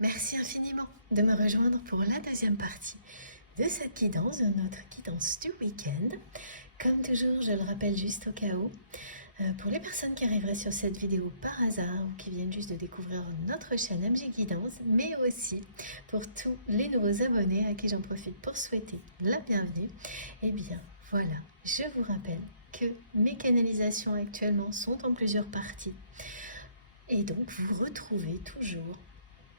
Merci infiniment de me rejoindre pour la deuxième partie de cette guidance, de notre guidance du week-end. Comme toujours, je le rappelle juste au cas où, pour les personnes qui arriveraient sur cette vidéo par hasard ou qui viennent juste de découvrir notre chaîne MG Guidance, mais aussi pour tous les nouveaux abonnés à qui j'en profite pour souhaiter la bienvenue, eh bien voilà, je vous rappelle que mes canalisations actuellement sont en plusieurs parties. Et donc vous retrouvez toujours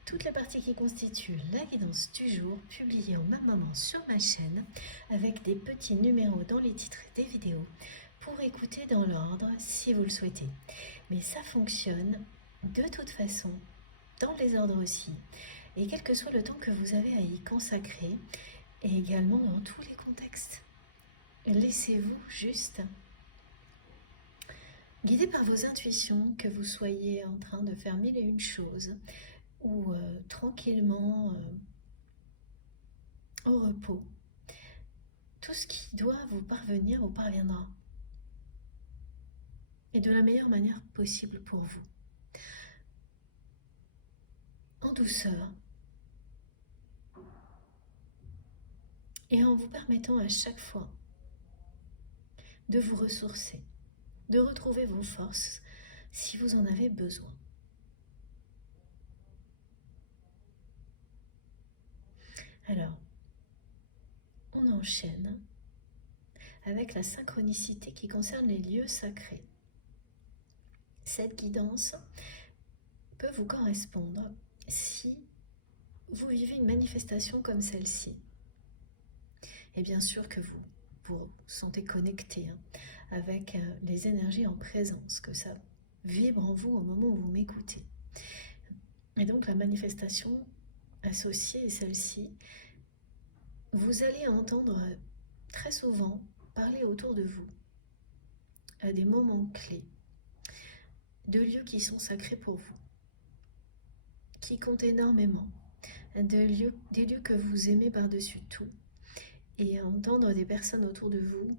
toute la partie qui constitue la guidance du jour, publiée au même moment sur ma chaîne, avec des petits numéros dans les titres des vidéos, pour écouter dans l'ordre si vous le souhaitez. Mais ça fonctionne de toute façon, dans les ordres aussi, et quel que soit le temps que vous avez à y consacrer, et également dans tous les contextes. Laissez-vous juste guidé par vos intuitions, que vous soyez en train de faire mille et une choses, ou tranquillement au repos. Tout ce qui doit vous parvenir vous parviendra. Et de la meilleure manière possible pour vous. En douceur. Et en vous permettant à chaque fois de vous ressourcer, de retrouver vos forces si vous en avez besoin. Alors, on enchaîne avec la synchronicité qui concerne les lieux sacrés. Cette guidance peut vous correspondre si vous vivez une manifestation comme celle-ci. Et bien sûr que vous vous sentez connecté avec les énergies en présence, que ça vibre en vous au moment où vous m'écoutez. Et donc la manifestation associée est celle-ci. Vous allez entendre très souvent parler autour de vous à des moments clés, de lieux qui sont sacrés pour vous, qui comptent énormément, des lieux que vous aimez par-dessus tout, et entendre des personnes autour de vous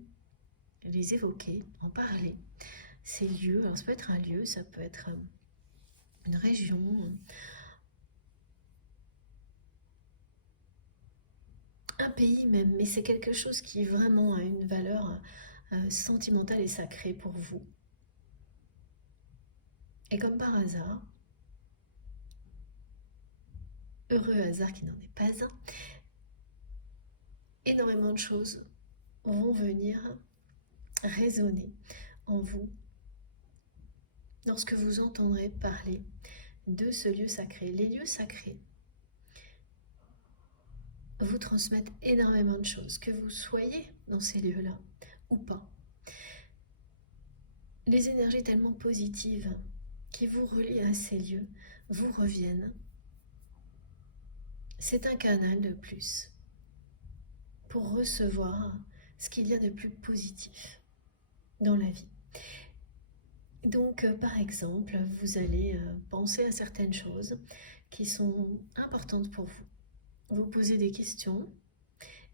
les évoquer, en parler. Ces lieux, alors ça peut être un lieu, ça peut être une région, un pays même, mais c'est quelque chose qui vraiment a une valeur sentimentale et sacrée pour vous. Et comme par hasard, heureux hasard qui n'en est pas un, énormément de choses vont venir résonner en vous lorsque vous entendrez parler de ce lieu sacré. Les lieux sacrés vous transmettent énormément de choses, que vous soyez dans ces lieux-là ou pas. Les énergies tellement positives qui vous relient à ces lieux vous reviennent. C'est un canal de plus pour recevoir ce qu'il y a de plus positif dans la vie. Donc, par exemple, vous allez penser à certaines choses qui sont importantes pour vous. Vous poser des questions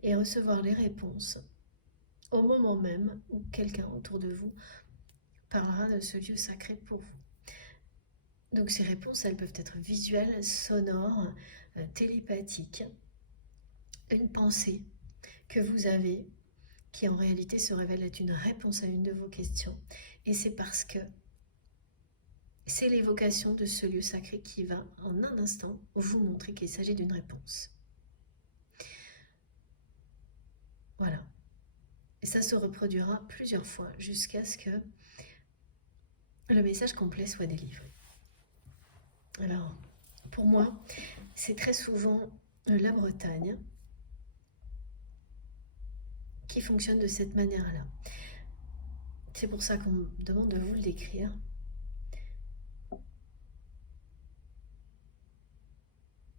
et recevoir les réponses au moment même où quelqu'un autour de vous parlera de ce lieu sacré pour vous. Donc ces réponses, elles peuvent être visuelles, sonores, télépathiques. Une pensée que vous avez qui en réalité se révèle être une réponse à une de vos questions. Et c'est parce que c'est l'évocation de ce lieu sacré qui va en un instant vous montrer qu'il s'agit d'une réponse. Voilà. Et ça se reproduira plusieurs fois jusqu'à ce que le message complet soit délivré. Alors, pour moi, c'est très souvent la Bretagne qui fonctionne de cette manière-là. C'est pour ça qu'on me demande de vous le décrire.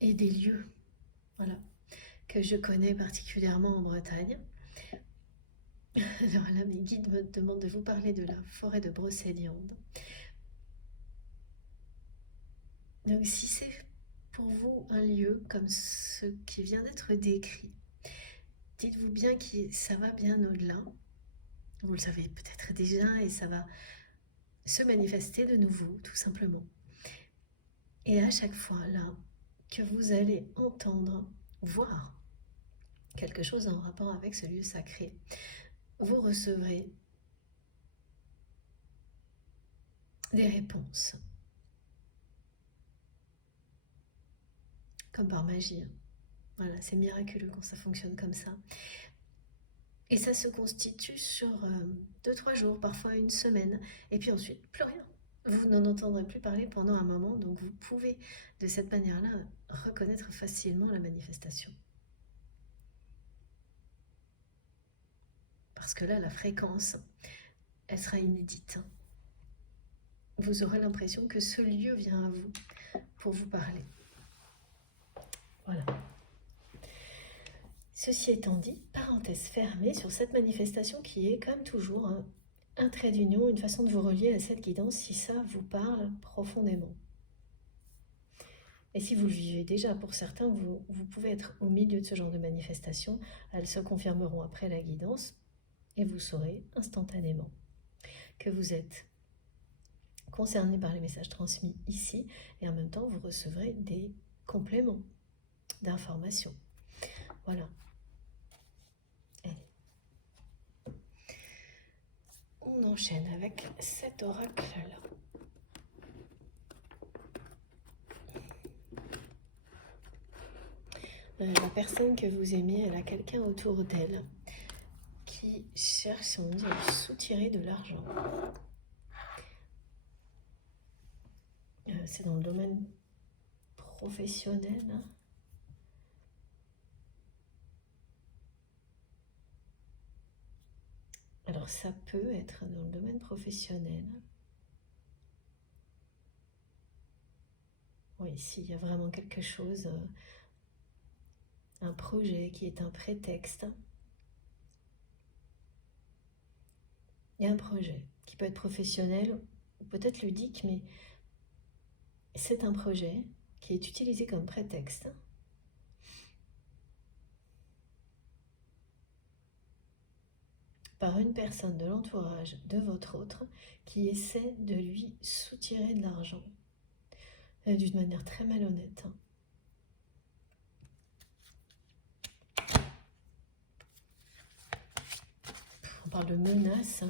Et des lieux, voilà, que je connais particulièrement en Bretagne. Alors là, mes guides me demandent de vous parler de la forêt de Brocéliande. Donc si c'est pour vous un lieu comme ce qui vient d'être décrit, dites-vous bien que ça va bien au-delà. Vous le savez peut-être déjà et ça va se manifester de nouveau, tout simplement. Et à chaque fois, là, que vous allez entendre, voir quelque chose en rapport avec ce lieu sacré, vous recevrez des réponses, comme par magie. Voilà, c'est miraculeux quand ça fonctionne comme ça. Et ça se constitue sur 2-3 jours, parfois une semaine, et puis ensuite, plus rien. Vous n'en entendrez plus parler pendant un moment, donc vous pouvez, de cette manière-là, reconnaître facilement la manifestation. Parce que là, la fréquence, elle sera inédite. Vous aurez l'impression que ce lieu vient à vous pour vous parler. Voilà. Ceci étant dit, parenthèse fermée sur cette manifestation qui est comme toujours un trait d'union, une façon de vous relier à cette guidance si ça vous parle profondément. Et si vous le vivez déjà, pour certains, vous pouvez être au milieu de ce genre de manifestation. Elles se confirmeront après la guidance et vous saurez instantanément que vous êtes concerné par les messages transmis ici et en même temps vous recevrez des compléments d'informations. Voilà. On enchaîne avec cet oracle-là. La personne que vous aimez, elle a quelqu'un autour d'elle qui cherche, on dit, à lui soutirer de l'argent. C'est dans le domaine professionnel. Alors ça peut être dans le domaine professionnel. Oui, s'il y a vraiment quelque chose, un projet qui est un prétexte. Il y a un projet qui peut être professionnel ou peut-être ludique, mais c'est un projet qui est utilisé comme prétexte par une personne de l'entourage de votre autre qui essaie de lui soutirer de l'argent d'une manière très malhonnête. On parle de menace.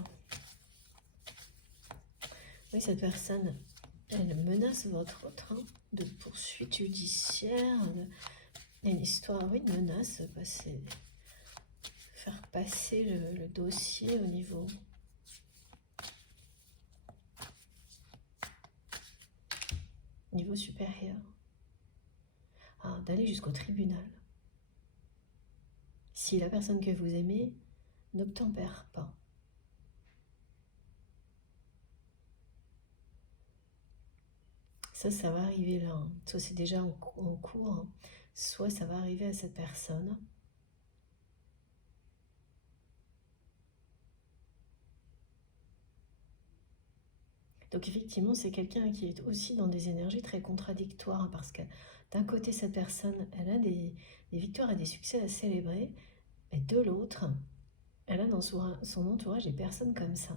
Oui, cette personne, elle menace votre autre de poursuite judiciaire. Il y a une histoire, oui, de menace, c'est faire passer le dossier au niveau supérieur, d'aller jusqu'au tribunal. Si la personne que vous aimez n'obtempère pas. Ça va arriver là. Soit c'est déjà en cours, soit ça va arriver à cette personne. Donc effectivement, c'est quelqu'un qui est aussi dans des énergies très contradictoires parce que d'un côté, cette personne, elle a des victoires et des succès à célébrer, et de l'autre, elle a dans son entourage des personnes comme ça,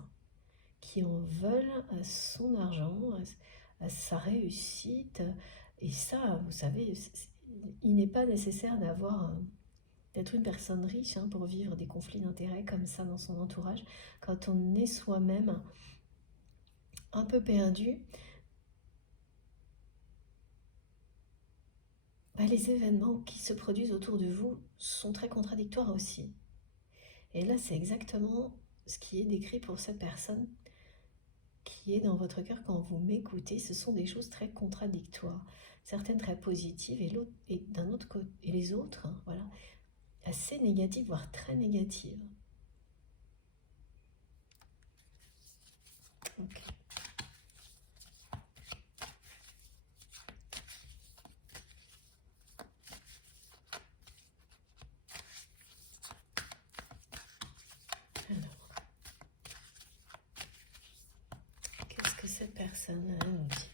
qui en veulent à son argent, à sa réussite. Et ça, vous savez, il n'est pas nécessaire d'être une personne riche pour vivre des conflits d'intérêts comme ça dans son entourage. Quand on est soi-même un peu perdu, les événements qui se produisent autour de vous sont très contradictoires aussi. Et là, c'est exactement ce qui est décrit pour cette personne qui est dans votre cœur quand vous m'écoutez. Ce sont des choses très contradictoires, certaines très positives et d'un autre côté, et les autres, voilà, assez négatives, voire très négatives. Ok. Qu'est-ce que cette personne a à nous dire?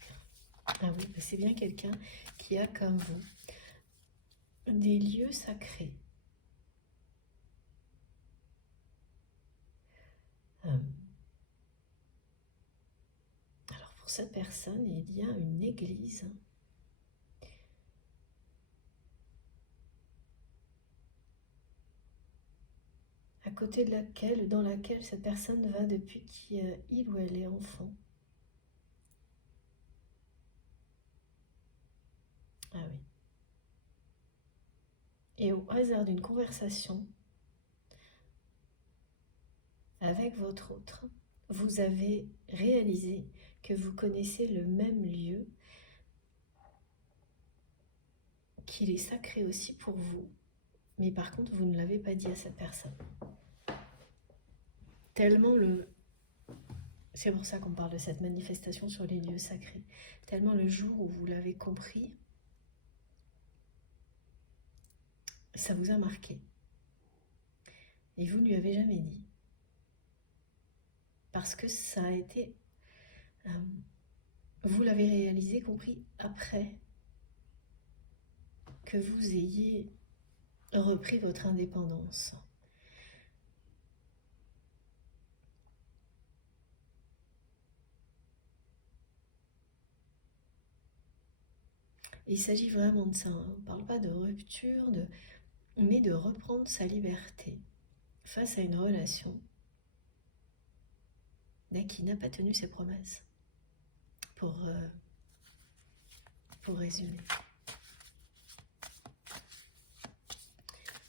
Ah oui, c'est bien quelqu'un qui a comme vous des lieux sacrés. Alors pour cette personne, il y a une église côté de laquelle, dans laquelle cette personne va depuis qu'il ou elle est enfant. Ah oui. Et au hasard d'une conversation avec votre autre, vous avez réalisé que vous connaissez le même lieu, qu'il est sacré aussi pour vous, mais par contre vous ne l'avez pas dit à cette personne. Tellement c'est pour ça qu'on parle de cette manifestation sur les lieux sacrés, tellement le jour où vous l'avez compris, ça vous a marqué. Et vous ne lui avez jamais dit. Parce que ça a été... vous l'avez réalisé, compris après que vous ayez repris votre indépendance. Il s'agit vraiment de ça, hein. On ne parle pas de rupture, mais de reprendre sa liberté face à une relation qui n'a pas tenu ses promesses. Pour résumer.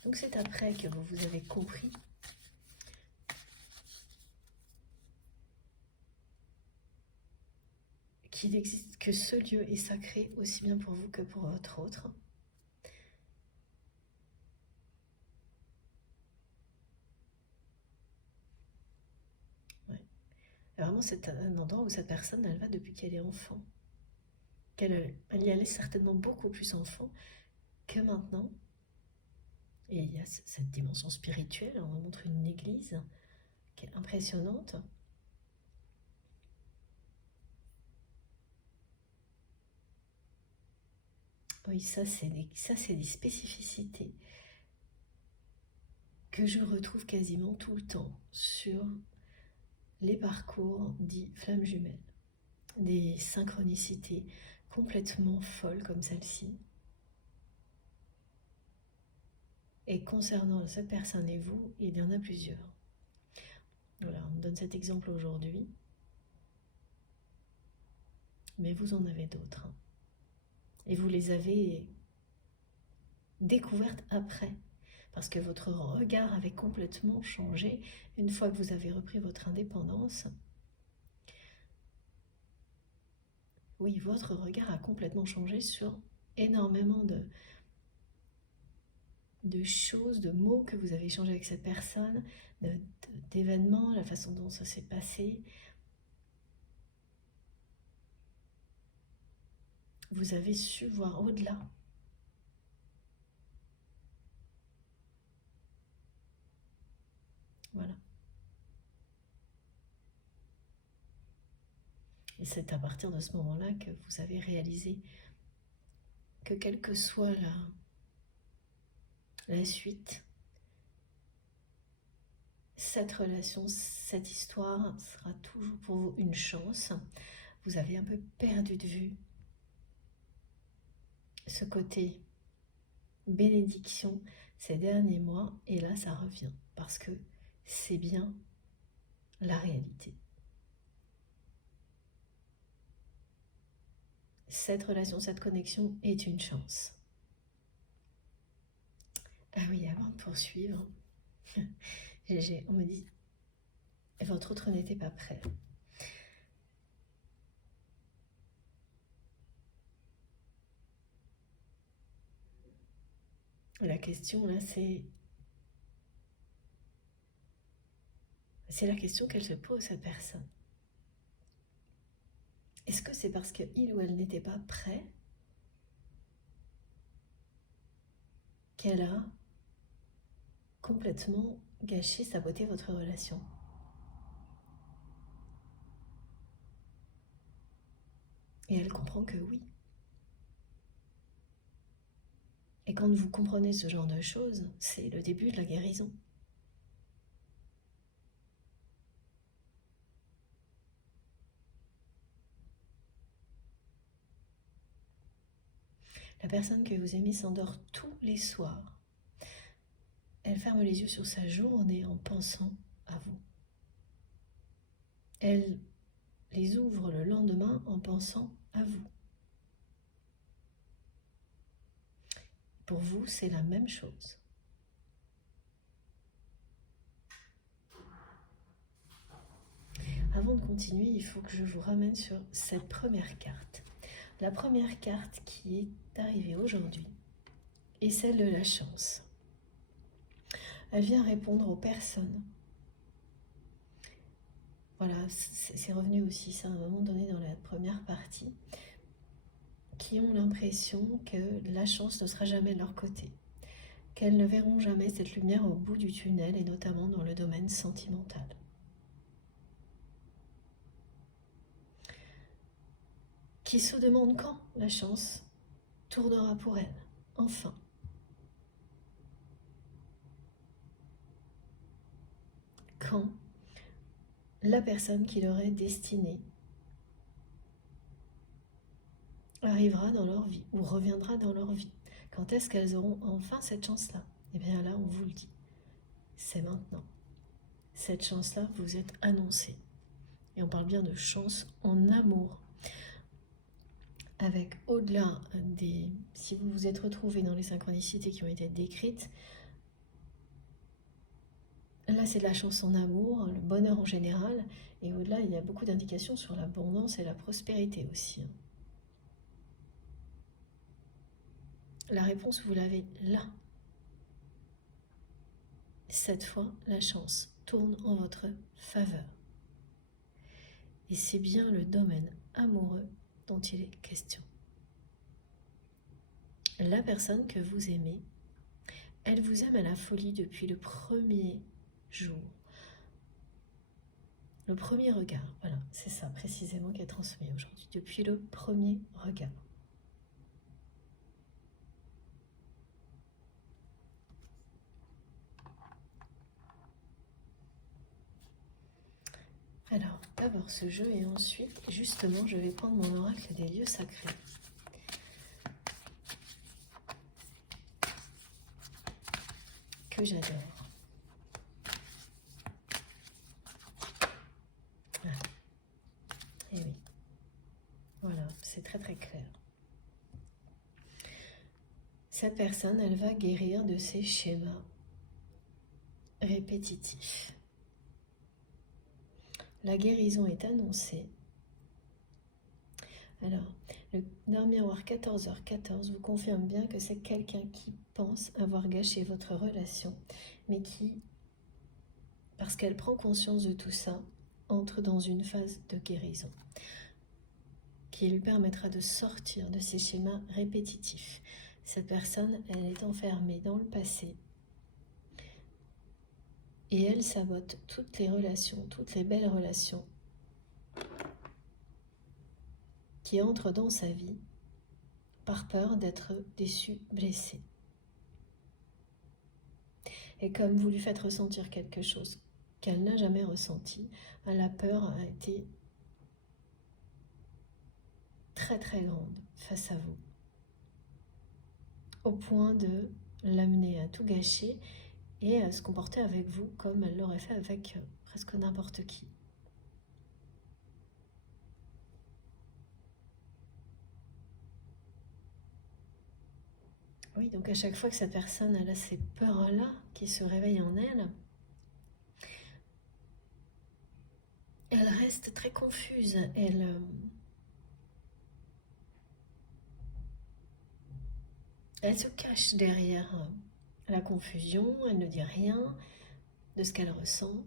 Donc c'est après que vous avez compris qu'il existe, que ce lieu est sacré aussi bien pour vous que pour votre autre. Ouais. Vraiment, c'est un endroit où cette personne, elle va depuis qu'elle est enfant. Elle y allait certainement beaucoup plus enfant que maintenant. Et il y a cette dimension spirituelle, on vous montre une église qui est impressionnante. Oui, ça c'est des spécificités que je retrouve quasiment tout le temps sur les parcours dits flammes jumelles. Des synchronicités complètement folles comme celle-ci. Et concernant cette personne et vous, il y en a plusieurs. Voilà, on me donne cet exemple aujourd'hui. Mais vous en avez d'autres. Et vous les avez découvertes après. Parce que votre regard avait complètement changé une fois que vous avez repris votre indépendance. Oui, votre regard a complètement changé sur énormément de choses, de mots que vous avez échangés avec cette personne, d'événements, la façon dont ça s'est passé. Vous avez su voir au-delà. Voilà. Et c'est à partir de ce moment-là que vous avez réalisé que quelle que soit la suite, cette relation, cette histoire sera toujours pour vous une chance. Vous avez un peu perdu de vue ce côté bénédiction ces derniers mois, et là ça revient parce que c'est bien la réalité. Cette relation, cette connexion est une chance. Ah oui, avant de poursuivre, on me dit, votre autre n'était pas prêt. La question là, c'est la question qu'elle se pose, cette personne. Est-ce que c'est parce qu'il ou elle n'était pas prêt qu'elle a complètement gâché, saboté votre relation? Et elle comprend que oui. Et quand vous comprenez ce genre de choses, c'est le début de la guérison. La personne que vous aimez s'endort tous les soirs. elle ferme les yeux sur sa journée en pensant à vous. Elle les ouvre le lendemain en pensant à vous. Pour vous, c'est la même chose. Avant de continuer, il faut que je vous ramène sur cette première carte. La première carte qui est arrivée aujourd'hui est celle de la chance. Elle vient répondre aux personnes. Voilà, c'est revenu aussi ça à un moment donné dans la première partie, qui ont l'impression que la chance ne sera jamais de leur côté, qu'elles ne verront jamais cette lumière au bout du tunnel, et notamment dans le domaine sentimental. Qui se demandent quand la chance tournera pour elles, enfin. Quand la personne qui leur est destinée arrivera dans leur vie ou reviendra dans leur vie. Quand est-ce qu'elles auront enfin cette chance-là? Eh bien là, on vous le dit, c'est maintenant. Cette chance-là vous est annoncée. Et on parle bien de chance en amour. Avec au-delà des... Si vous vous êtes retrouvés dans les synchronicités qui ont été décrites, là c'est de la chance en amour, le bonheur en général, et au-delà il y a beaucoup d'indications sur l'abondance et la prospérité aussi. La réponse, vous l'avez là. Cette fois, la chance tourne en votre faveur. Et c'est bien le domaine amoureux dont il est question. La personne que vous aimez, elle vous aime à la folie depuis le premier jour. Le premier regard, voilà, c'est ça précisément qui est transmis aujourd'hui, depuis le premier regard. Alors, d'abord ce jeu et ensuite, justement, je vais prendre mon oracle des lieux sacrés. Que j'adore. Ah. Et oui, voilà, c'est très très clair. Cette personne, elle va guérir de ses schémas répétitifs. La guérison est annoncée. Alors, le dernier miroir 14h14 vous confirme bien que c'est quelqu'un qui pense avoir gâché votre relation, mais qui, parce qu'elle prend conscience de tout ça, entre dans une phase de guérison qui lui permettra de sortir de ces schémas répétitifs. Cette personne, elle est enfermée dans le passé et elle sabote toutes les relations, toutes les belles relations qui entrent dans sa vie par peur d'être déçue, blessée. Et comme vous lui faites ressentir quelque chose qu'elle n'a jamais ressenti, la peur a été très très grande face à vous, au point de l'amener à tout gâcher et à se comporter avec vous comme elle l'aurait fait avec presque n'importe qui. Oui, donc à chaque fois que cette personne elle a ces peurs-là qui se réveillent en elle, elle reste très confuse, elle se cache derrière la confusion, elle ne dit rien de ce qu'elle ressent.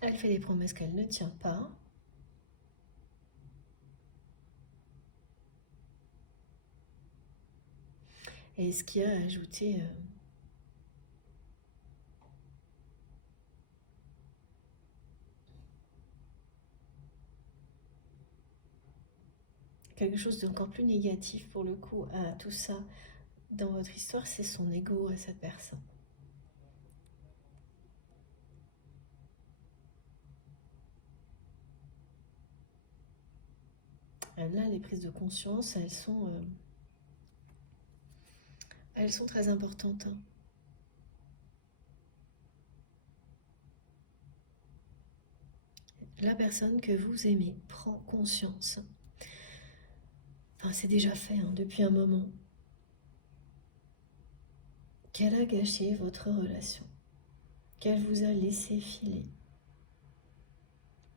Elle fait des promesses qu'elle ne tient pas. Et ce qui a ajouté quelque chose d'encore plus négatif pour le coup à tout ça dans votre histoire, c'est son ego à cette personne. Là, les prises de conscience, elles sont elles sont très importantes. La personne que vous aimez prend conscience. Enfin, c'est déjà fait depuis un moment. Qu'elle a gâché votre relation. Qu'elle vous a laissé filer.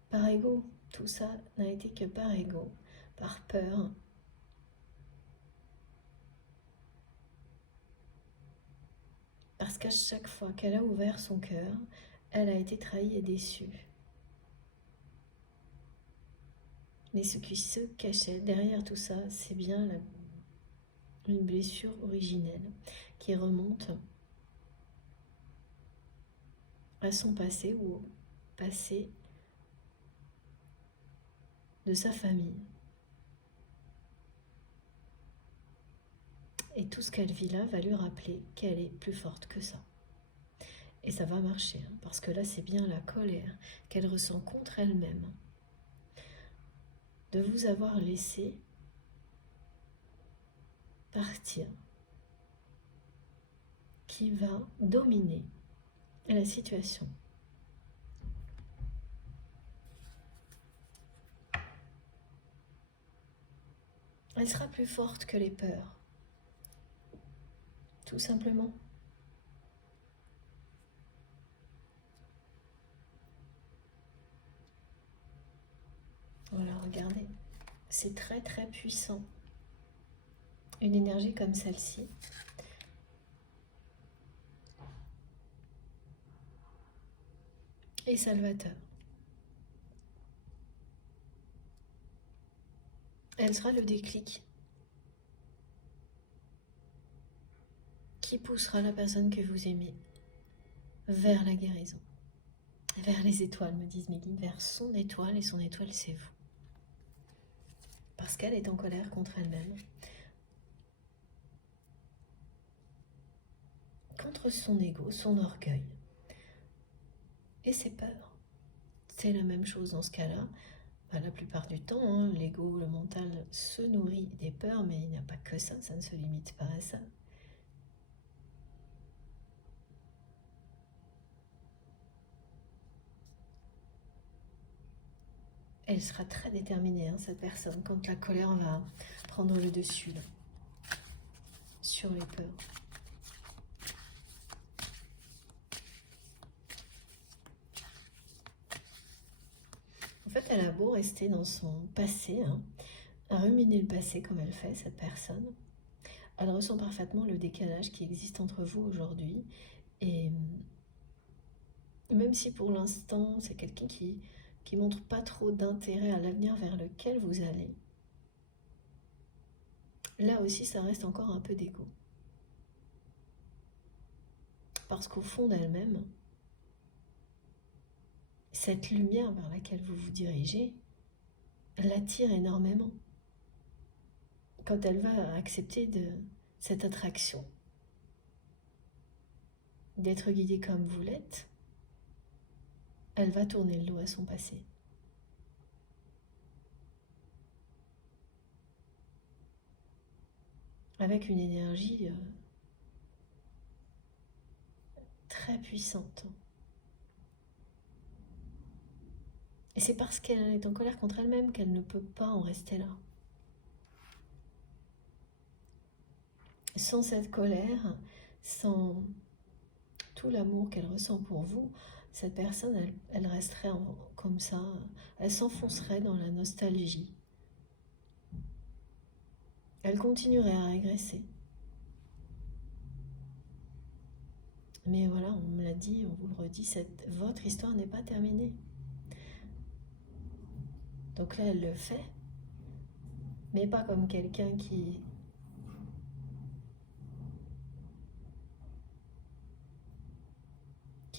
Par ego, tout ça n'a été que par ego, par peur. Parce qu'à chaque fois qu'elle a ouvert son cœur, elle a été trahie et déçue. Mais ce qui se cachait derrière tout ça, c'est bien une blessure originelle qui remonte à son passé ou au passé de sa famille. Et tout ce qu'elle vit là va lui rappeler qu'elle est plus forte que ça. Et ça va marcher, parce que là, c'est bien la colère qu'elle ressent contre elle-même de vous avoir laissé partir, qui va dominer la situation. Elle sera plus forte que les peurs, tout simplement. Voilà, regardez, c'est très très puissant. Une énergie comme celle-ci. Et salvateur. Elle sera le déclic qui poussera la personne que vous aimez vers la guérison, vers les étoiles, me disent mes guides, vers son étoile, et son étoile, c'est vous. Parce qu'elle est en colère contre elle-même, contre son ego, son orgueil et ses peurs. C'est la même chose dans ce cas-là. La plupart du temps, l'ego, le mental se nourrit des peurs, mais il n'y a pas que ça, ça ne se limite pas à ça. Elle sera très déterminée, cette personne, quand la colère va prendre le dessus là, sur les peurs. En fait, elle a beau rester dans son passé, à ruminer le passé comme elle fait, cette personne. Elle ressent parfaitement le décalage qui existe entre vous aujourd'hui. Et même si pour l'instant, c'est quelqu'un qui montre pas trop d'intérêt à l'avenir vers lequel vous allez, là aussi, ça reste encore un peu d'ego. Parce qu'au fond d'elle-même, cette lumière vers laquelle vous vous dirigez, elle l'attire énormément. Quand elle va accepter cette attraction, d'être guidée comme vous l'êtes, elle va tourner le dos à son passé. Avec une énergie très puissante. Et c'est parce qu'elle est en colère contre elle-même qu'elle ne peut pas en rester là. Sans cette colère, sans tout l'amour qu'elle ressent pour vous, cette personne, elle resterait comme ça, elle s'enfoncerait dans la nostalgie. Elle continuerait à régresser. Mais voilà, on me l'a dit, on vous le redit, votre histoire n'est pas terminée. Donc là, elle le fait, mais pas comme quelqu'un qui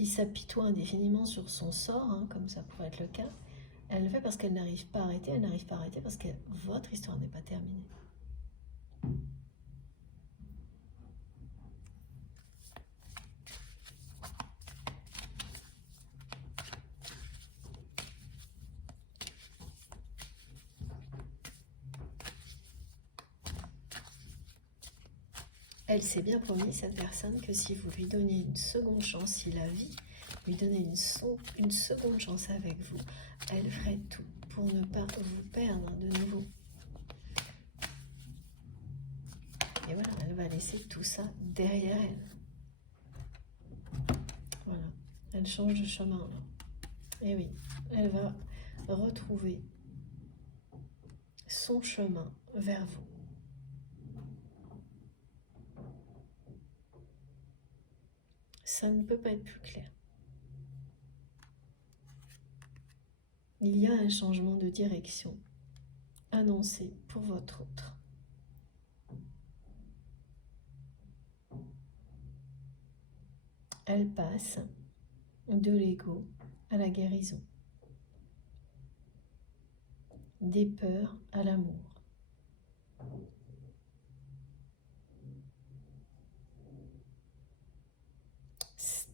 s'apitoie indéfiniment sur son sort, comme ça pourrait être le cas. Elle le fait parce qu'elle n'arrive pas à arrêter, elle n'arrive pas à arrêter parce que votre histoire n'est pas terminée. Elle s'est bien promis, cette personne, que si vous lui donnez une seconde chance, si la vie lui donnait une seconde chance avec vous, elle ferait tout pour ne pas vous perdre de nouveau. Et voilà, elle va laisser tout ça derrière elle. Voilà, elle change de chemin là. Et oui, elle va retrouver son chemin vers vous. Ça ne peut pas être plus clair. Il y a un changement de direction annoncé pour votre autre. Elle passe de l'ego à la guérison, des peurs à l'amour.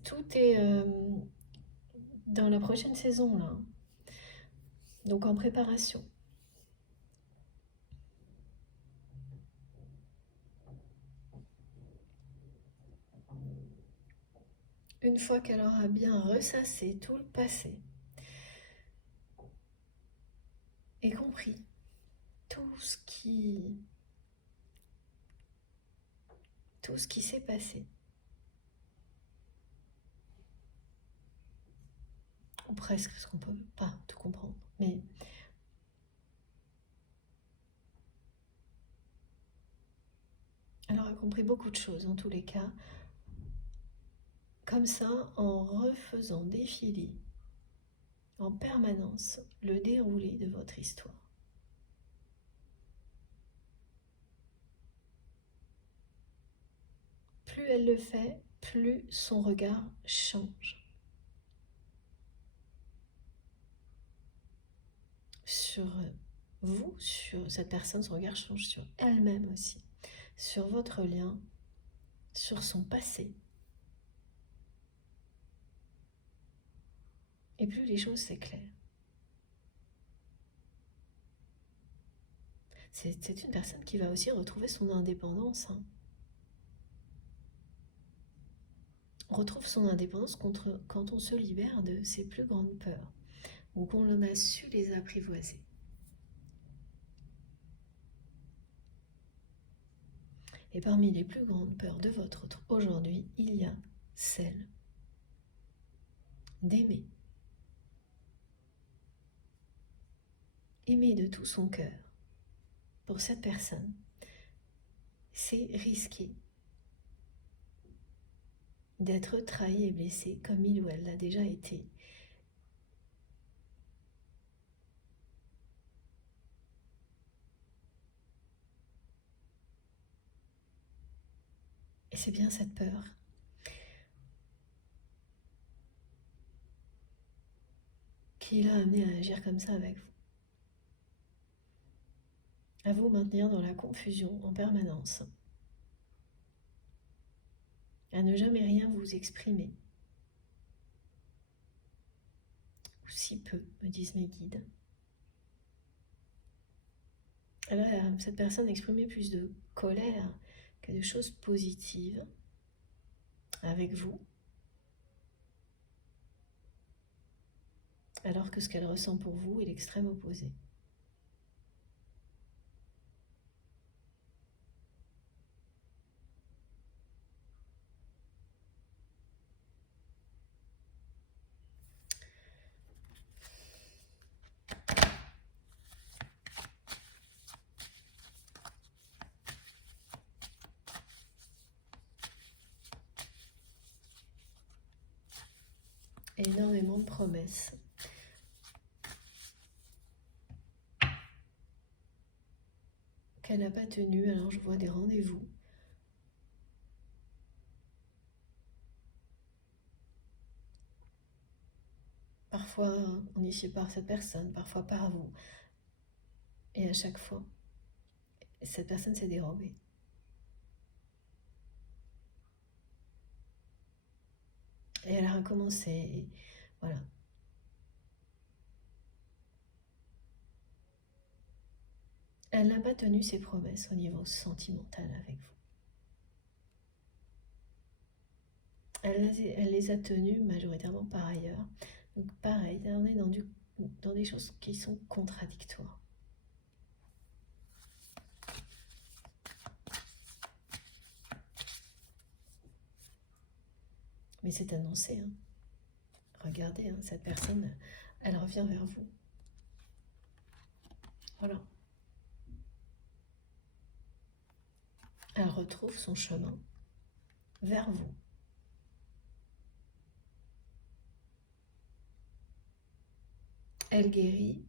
Tout est dans la prochaine saison là, donc en préparation. Une fois qu'elle aura bien ressassé tout le passé et compris tout ce qui s'est passé, ou presque, parce qu'on ne peut pas tout comprendre, mais elle aura compris beaucoup de choses en tous les cas, comme ça, en refaisant défiler en permanence le déroulé de votre histoire. Plus elle le fait, plus son regard change sur vous, sur cette personne. Son regard change sur elle-même aussi, sur votre lien, sur son passé. Et plus les choses s'éclairent. C'est une personne qui va aussi retrouver son indépendance. On retrouve son indépendance quand on se libère de ses plus grandes peurs, ou qu'on a su les apprivoiser. Et parmi les plus grandes peurs de votre autre aujourd'hui, il y a celle d'aimer. Aimer de tout son cœur. Pour cette personne, c'est risqué d'être trahi et blessé comme il ou elle l'a déjà été. Et c'est bien cette peur qui l'a amené à agir comme ça avec vous. À vous maintenir dans la confusion en permanence. À ne jamais rien vous exprimer. Ou si peu, me disent mes guides. Alors, cette personne exprimait plus de colère que de choses positives avec vous. Alors que ce qu'elle ressent pour vous est l'extrême opposé. Énormément de promesses. Qu'elle n'a pas tenues, alors je vois des rendez-vous. Parfois initiés par cette personne, parfois par vous. Et à chaque fois, cette personne s'est dérobée. Et elle a recommencé. Et voilà. Elle n'a pas tenu ses promesses au niveau sentimental avec vous. Elle les a tenus majoritairement par ailleurs. Donc pareil, là on est dans des choses qui sont contradictoires. Mais c'est annoncé. Hein. Regardez, hein, cette personne, elle revient vers vous. Voilà. Elle retrouve son chemin vers vous. Elle guérit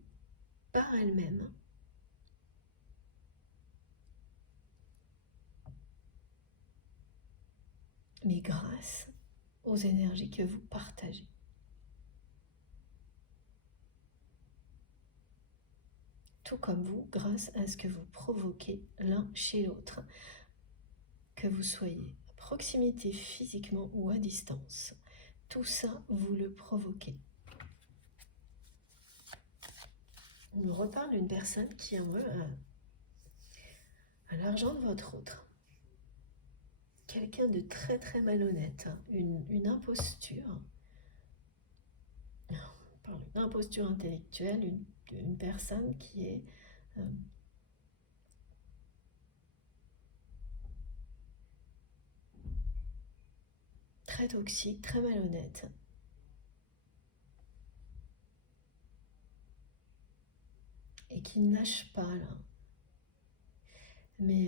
par elle-même. Mais grâce aux énergies que vous partagez. Tout comme vous, grâce à ce que vous provoquez l'un chez l'autre, que vous soyez à proximité physiquement ou à distance. Tout ça, vous le provoquez. On nous reparle d'une personne qui en veut à l'argent de votre autre. Quelqu'un de très très malhonnête, une imposture. On parle d'une imposture intellectuelle, une personne qui est très toxique, très malhonnête. Et qui ne lâche pas là. Mais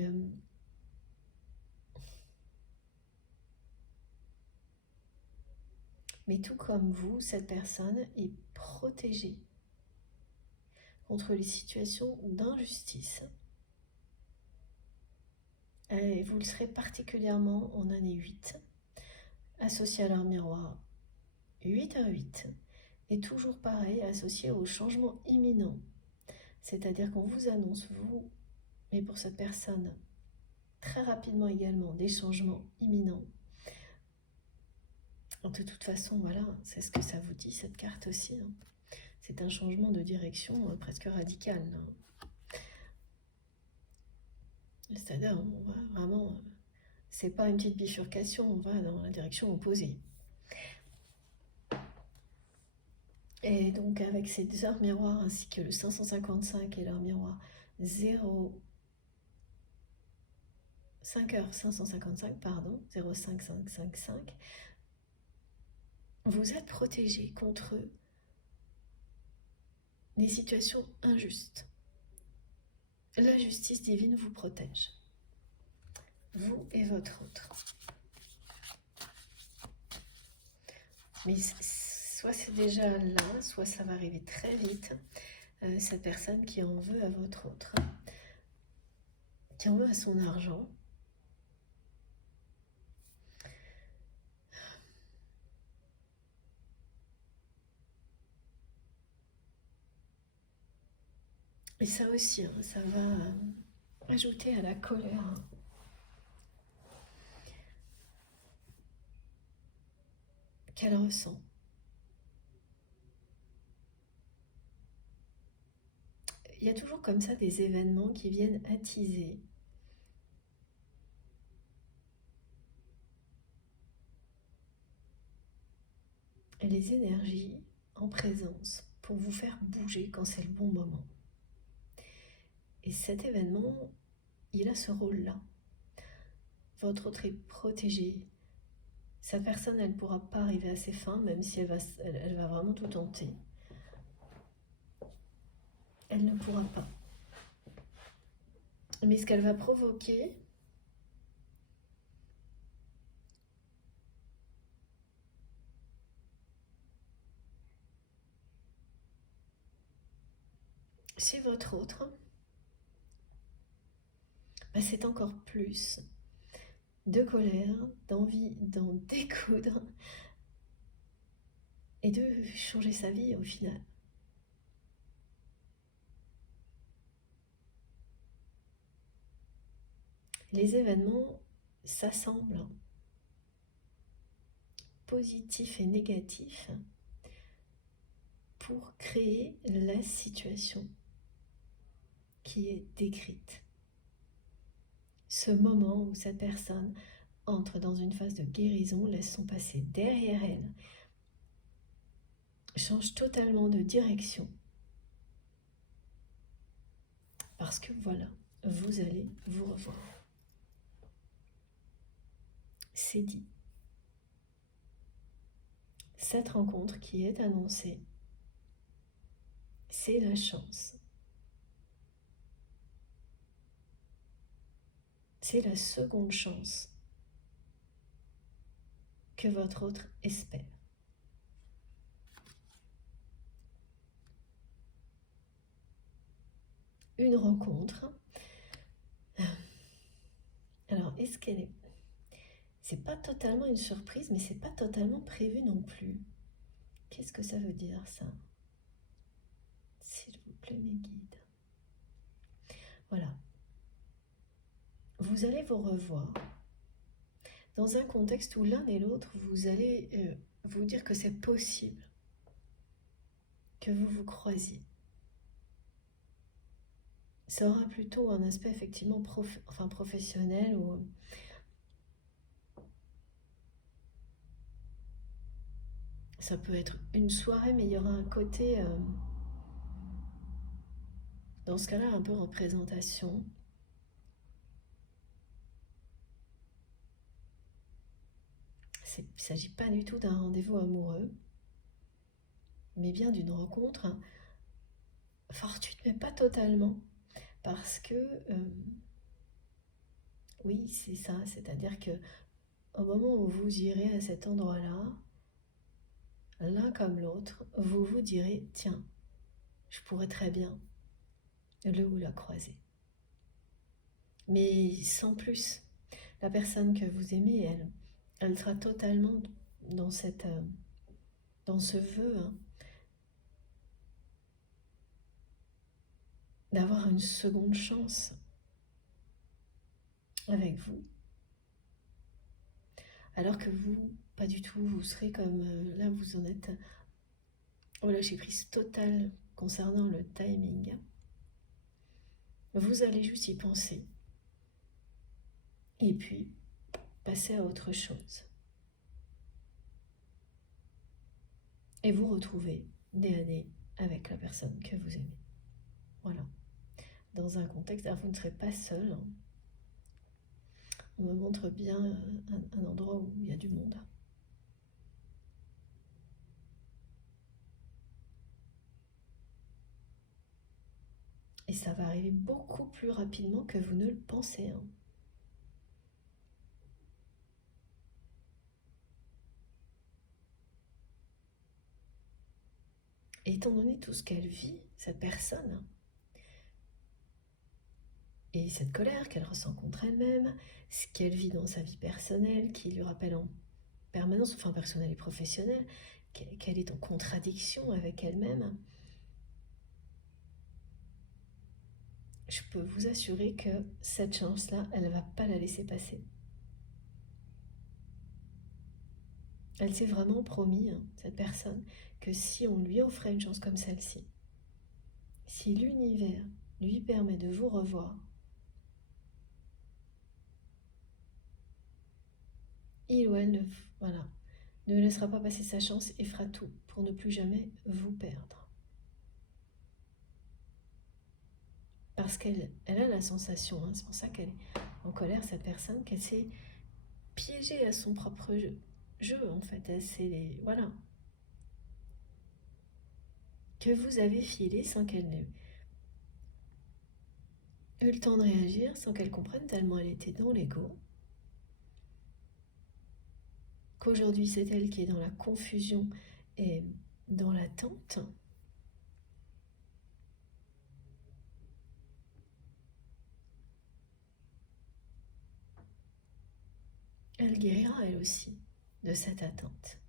tout comme vous, cette personne est protégée contre les situations d'injustice. Et vous le serez particulièrement en année 8, associé à leur miroir 8 à 8, et toujours pareil, associé au changement imminent. C'est-à-dire qu'on vous annonce, vous, mais pour cette personne, très rapidement également, des changements imminents. De toute façon, voilà, c'est ce que ça vous dit, cette carte aussi. Hein. C'est un changement de direction presque radical. Hein. C'est-à-dire, on va vraiment... c'est pas une petite bifurcation, on va dans la direction opposée. Et donc, avec ces deux heures miroirs, ainsi que le 555 et leur miroir 0... 5h555, pardon, 05555, vous êtes protégé contre des situations injustes. La justice divine vous protège. Vous et votre autre. Mais soit c'est déjà là, soit ça va arriver très vite. Cette personne qui en veut à votre autre, qui en veut à son argent. Et ça aussi, hein, ça va ajouter à la colère. Hein. Qu'elle ressent. Il y a toujours comme ça des événements qui viennent attiser les énergies en présence pour vous faire bouger quand c'est le bon moment. Et cet événement, il a ce rôle-là. Votre autre est protégé. Sa personne, elle ne pourra pas arriver à ses fins, même si elle va vraiment tout tenter. Elle ne pourra pas. Mais ce qu'elle va provoquer, c'est votre autre. C'est encore plus de colère, d'envie d'en découdre et de changer sa vie au final. Les événements s'assemblent, positifs et négatifs, pour créer la situation qui est décrite. Ce moment où cette personne entre dans une phase de guérison, laisse son passé derrière elle, change totalement de direction. Parce que voilà, vous allez vous revoir. C'est dit. Cette rencontre qui est annoncée, c'est la chance. C'est la seconde chance que votre autre espère. Une rencontre. Alors, est-ce qu'elle est... C'est pas totalement une surprise, mais c'est pas totalement prévu non plus. Qu'est-ce que ça veut dire, ça? S'il vous plaît, mes guides. Voilà. Vous allez vous revoir dans un contexte où l'un et l'autre, vous allez vous dire que c'est possible que vous vous croisiez. Ça aura plutôt un aspect effectivement professionnel ou ça peut être une soirée, mais il y aura un côté, dans ce cas-là, un peu représentation. Il ne s'agit pas du tout d'un rendez-vous amoureux, mais bien d'une rencontre fortuite, mais pas totalement. Parce que, oui, c'est ça, c'est-à-dire que au moment où vous irez à cet endroit-là, l'un comme l'autre, vous vous direz, tiens, je pourrais très bien le ou la croiser. Mais sans plus. La personne que vous aimez, elle sera totalement dans ce vœu d'avoir une seconde chance avec vous. Alors que vous, pas du tout, vous serez comme là, vous en êtes au lâcher prise total concernant le timing. Vous allez juste y penser et puis passer à autre chose. Et vous retrouvez nez à nez avec la personne que vous aimez. Voilà. Dans un contexte, alors vous ne serez pas seul. On me montre bien un endroit où il y a du monde. Et ça va arriver beaucoup plus rapidement que vous ne le pensez. Et étant donné tout ce qu'elle vit, cette personne, et cette colère qu'elle ressent contre elle-même, ce qu'elle vit dans sa vie personnelle, qui lui rappelle en permanence, enfin personnelle et professionnelle, qu'elle est en contradiction avec elle-même, je peux vous assurer que cette chance-là, elle ne va pas la laisser passer. Elle s'est vraiment promis, cette personne, que si on lui offrait une chance comme celle-ci, si l'univers lui permet de vous revoir, il ou elle ne laissera pas passer sa chance et fera tout pour ne plus jamais vous perdre. Parce qu'elle a la sensation, c'est pour ça qu'elle est en colère, cette personne, qu'elle s'est piégée à son propre jeu en fait. Voilà. Que vous avez filé sans qu'elle n'ait eu le temps de réagir, sans qu'elle comprenne tellement elle était dans l'ego. Qu'aujourd'hui c'est elle qui est dans la confusion et dans l'attente. Elle guérira elle aussi de cette attente.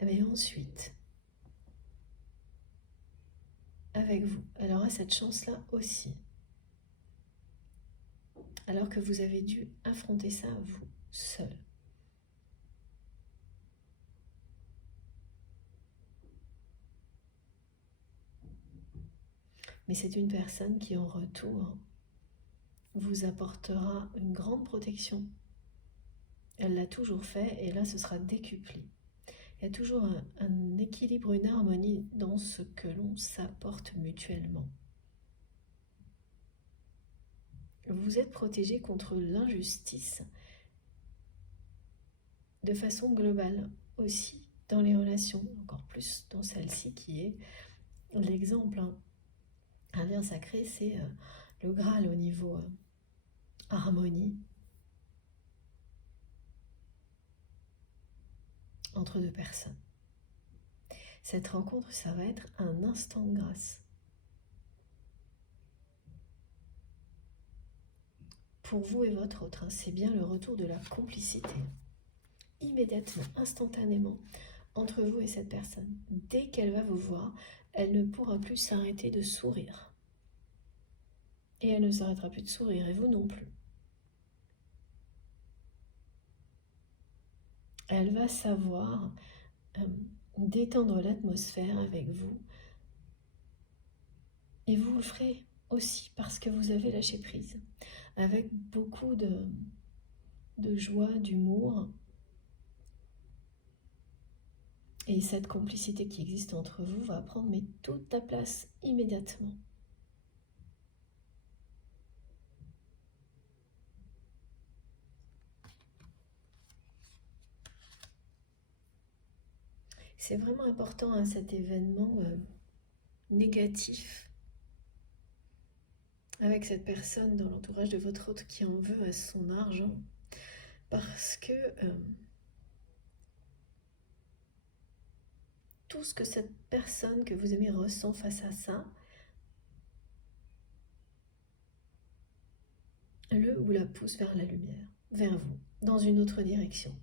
Mais ensuite, avec vous, elle aura cette chance-là aussi. Alors que vous avez dû affronter ça vous, seul. Mais c'est une personne qui, en retour, vous apportera une grande protection. Elle l'a toujours fait et là, ce sera décuplé. Il y a toujours un équilibre, une harmonie dans ce que l'on s'apporte mutuellement. Vous êtes protégé contre l'injustice de façon globale aussi dans les relations, encore plus dans celle-ci qui est l'exemple. Un lien sacré, c'est le Graal au niveau harmonie entre deux personnes. Cette rencontre, ça va être un instant de grâce. Pour vous et votre autre, c'est bien le retour de la complicité. Immédiatement, instantanément, entre vous et cette personne. Dès qu'elle va vous voir, elle ne pourra plus s'arrêter de sourire. Et elle ne s'arrêtera plus de sourire, et vous non plus. Elle va savoir détendre l'atmosphère avec vous. Et vous le ferez aussi parce que vous avez lâché prise. Avec beaucoup de joie, d'humour. Et cette complicité qui existe entre vous va prendre toute ta place immédiatement. C'est vraiment important cet événement négatif avec cette personne dans l'entourage de votre autre qui en veut à son argent. Parce que tout ce que cette personne que vous aimez ressent face à ça, le ou la pousse vers la lumière, vers vous, dans une autre direction.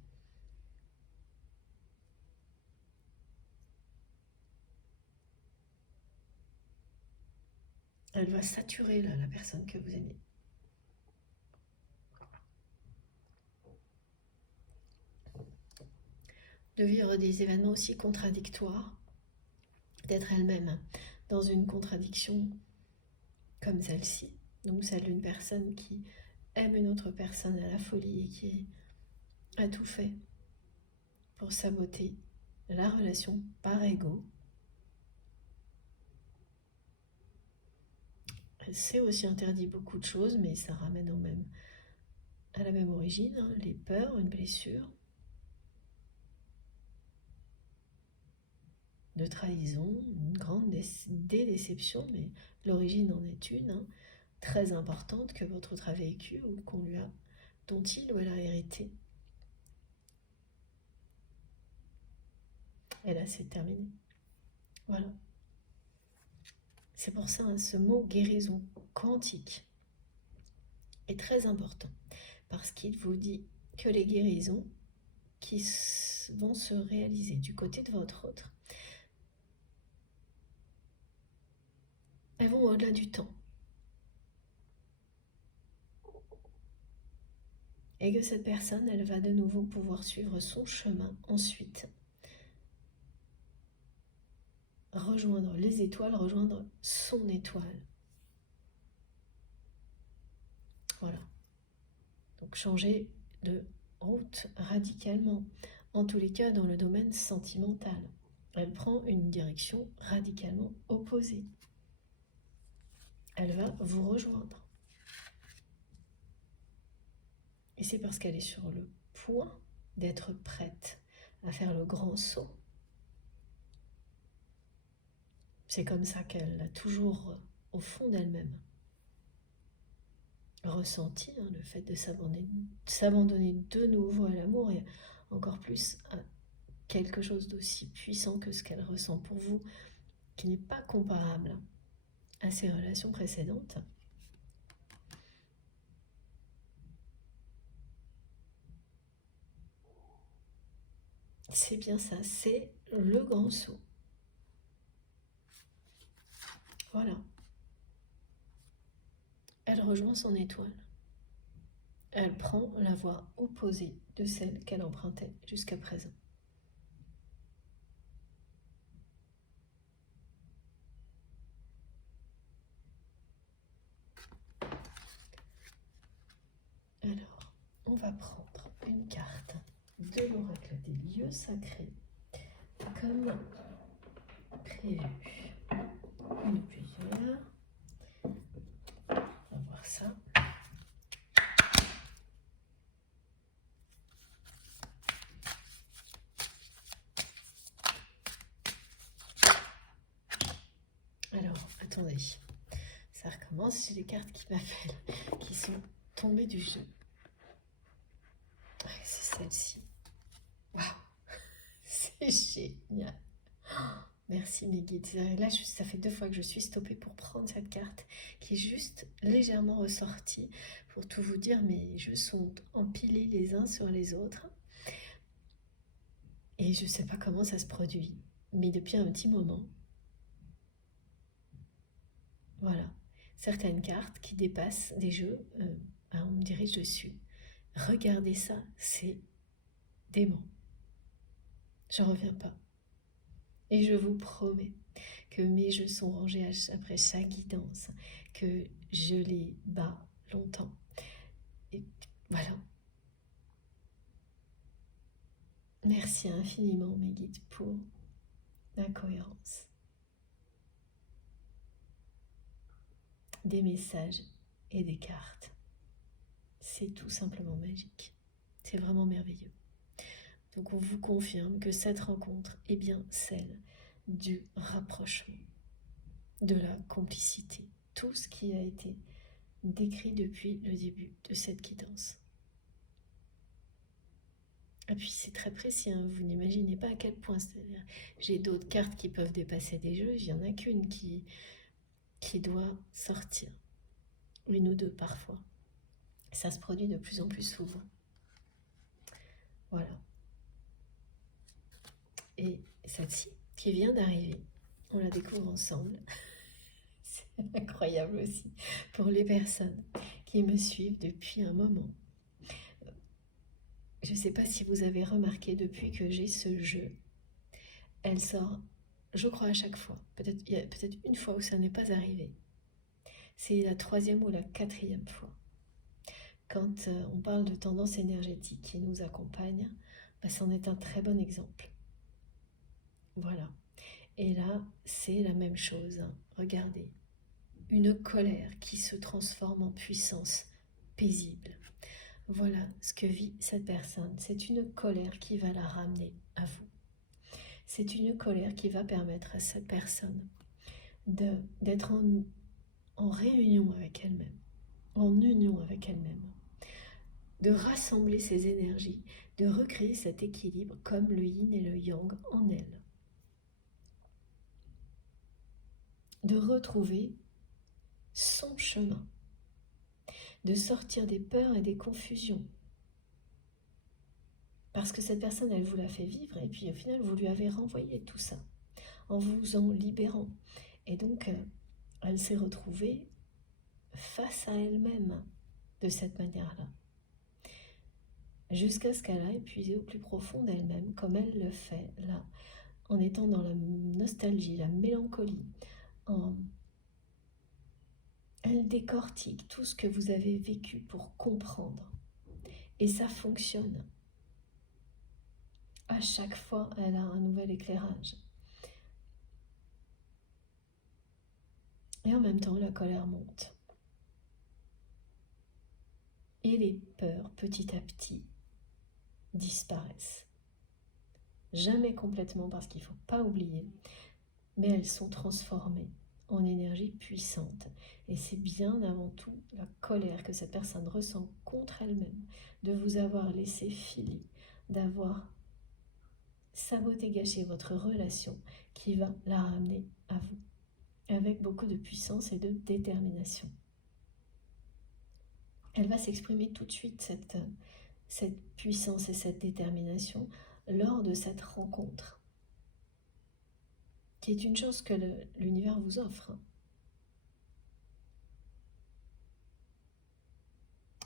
Elle va saturer là, la personne que vous aimez. De vivre des événements aussi contradictoires, d'être elle-même dans une contradiction comme celle-ci, donc celle d'une personne qui aime une autre personne à la folie et qui a tout fait pour saboter la relation par ego. C'est aussi interdit beaucoup de choses, mais ça ramène à la même origine, les peurs, une blessure, de trahison, une grande déception, mais l'origine en est une, très importante que votre autre a vécue ou dont il ou elle a hérité. Et là, c'est terminé. Voilà. C'est pour ça, ce mot guérison quantique est très important, parce qu'il vous dit que les guérisons qui vont se réaliser du côté de votre autre, elles vont au-delà du temps. Et que cette personne, elle va de nouveau pouvoir suivre son chemin ensuite. Rejoindre les étoiles, rejoindre son étoile. Voilà. Donc changer de route radicalement. En tous les cas, dans le domaine sentimental. Elle prend une direction radicalement opposée. Elle va vous rejoindre. Et c'est parce qu'elle est sur le point d'être prête à faire le grand saut. C'est comme ça qu'elle a toujours, au fond d'elle-même, ressenti le fait de s'abandonner de nouveau à l'amour et encore plus à quelque chose d'aussi puissant que ce qu'elle ressent pour vous, qui n'est pas comparable à ses relations précédentes. C'est bien ça, c'est le grand saut. Voilà. Elle rejoint son étoile. Elle prend la voie opposée de celle qu'elle empruntait jusqu'à présent. on va prendre une carte de l'oracle des lieux sacrés comme prévu. Une ou plusieurs. On va voir ça. Alors, attendez. Ça recommence, j'ai des cartes qui m'appellent, qui sont tombées du jeu. Ouais, c'est celle-ci. Waouh, c'est génial. Merci mes guides. Là, ça fait 2 fois que je suis stoppée pour prendre cette carte qui est juste légèrement ressortie. Pour tout vous dire, mes jeux sont empilés les uns sur les autres. Et je ne sais pas comment ça se produit, mais depuis un petit moment, voilà, certaines cartes qui dépassent des jeux, on me dirige dessus. Regardez ça, c'est dément. J'en reviens pas. Et je vous promets que mes jeux sont rangés après chaque guidance, que je les bats longtemps. Et voilà. Merci infiniment mes guides pour la cohérence. Des messages et des cartes. C'est tout simplement magique. C'est vraiment merveilleux. Donc on vous confirme que cette rencontre est bien celle du rapprochement, de la complicité. Tout ce qui a été décrit depuis le début de cette guidance. Et puis c'est très précis, hein, vous n'imaginez pas à quel point. C'est-à-dire, j'ai d'autres cartes qui peuvent dépasser des jeux, il n'y en a qu'une qui doit sortir. Une ou deux parfois. Ça se produit de plus en plus souvent. Voilà. Et celle-ci, qui vient d'arriver, on la découvre ensemble. C'est incroyable aussi pour les personnes qui me suivent depuis un moment. Je ne sais pas si vous avez remarqué depuis que j'ai ce jeu, elle sort, je crois, à chaque fois. Il y a peut-être une fois où ça n'est pas arrivé. C'est la 3e ou la 4e fois. Quand on parle de tendance énergétique qui nous accompagne, c'en est un très bon exemple. Voilà. Et là, c'est la même chose. Regardez. Une colère qui se transforme en puissance paisible. Voilà ce que vit cette personne. C'est une colère qui va la ramener à vous. C'est une colère qui va permettre à cette personne d'être en réunion avec elle-même, en union avec elle-même, de rassembler ses énergies, de recréer cet équilibre comme le yin et le yang en elle, de retrouver son chemin, de sortir des peurs et des confusions. Parce que cette personne, elle vous l'a fait vivre et puis au final, vous lui avez renvoyé tout ça en vous en libérant. Et donc, elle s'est retrouvée face à elle-même de cette manière-là. Jusqu'à ce qu'elle aille puiser au plus profond d'elle-même, comme elle le fait là, en étant dans la nostalgie, la mélancolie. Elle décortique tout ce que vous avez vécu pour comprendre. Et ça fonctionne. À chaque fois, elle a un nouvel éclairage. Et en même temps, la colère monte. Et les peurs, petit à petit, disparaissent. Jamais complètement, parce qu'il ne faut pas oublier, mais elles sont transformées en énergie puissante. Et c'est bien avant tout la colère que cette personne ressent contre elle-même, de vous avoir laissé filer, d'avoir saboté, gâché votre relation, qui va la ramener à vous, avec beaucoup de puissance et de détermination. Elle va s'exprimer tout de suite, cette puissance et cette détermination, lors de cette rencontre, qui est une chance que l'univers vous offre.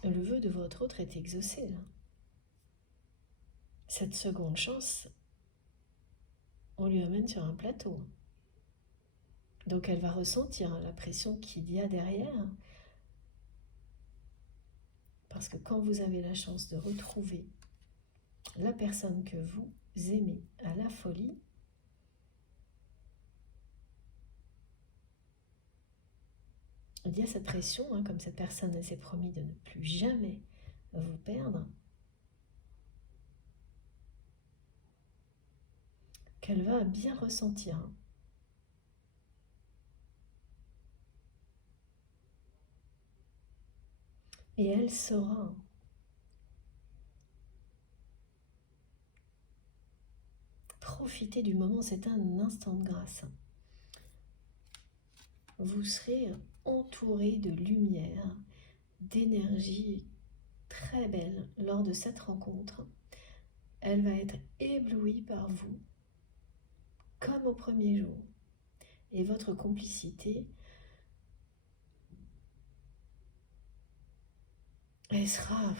Le vœu de votre autre est exaucé, là. Cette seconde chance, on lui amène sur un plateau. Donc elle va ressentir la pression qu'il y a derrière, Parce que quand vous avez la chance de retrouver la personne que vous aimez à la folie, il y a cette pression, hein, comme cette personne s'est promis de ne plus jamais vous perdre, qu'elle va bien ressentir. Hein. Et elle saura profiter du moment, c'est un instant de grâce. Vous serez entouré de lumière, d'énergie très belle lors de cette rencontre. Elle va être éblouie par vous, comme au premier jour. Et votre complicité, elle sera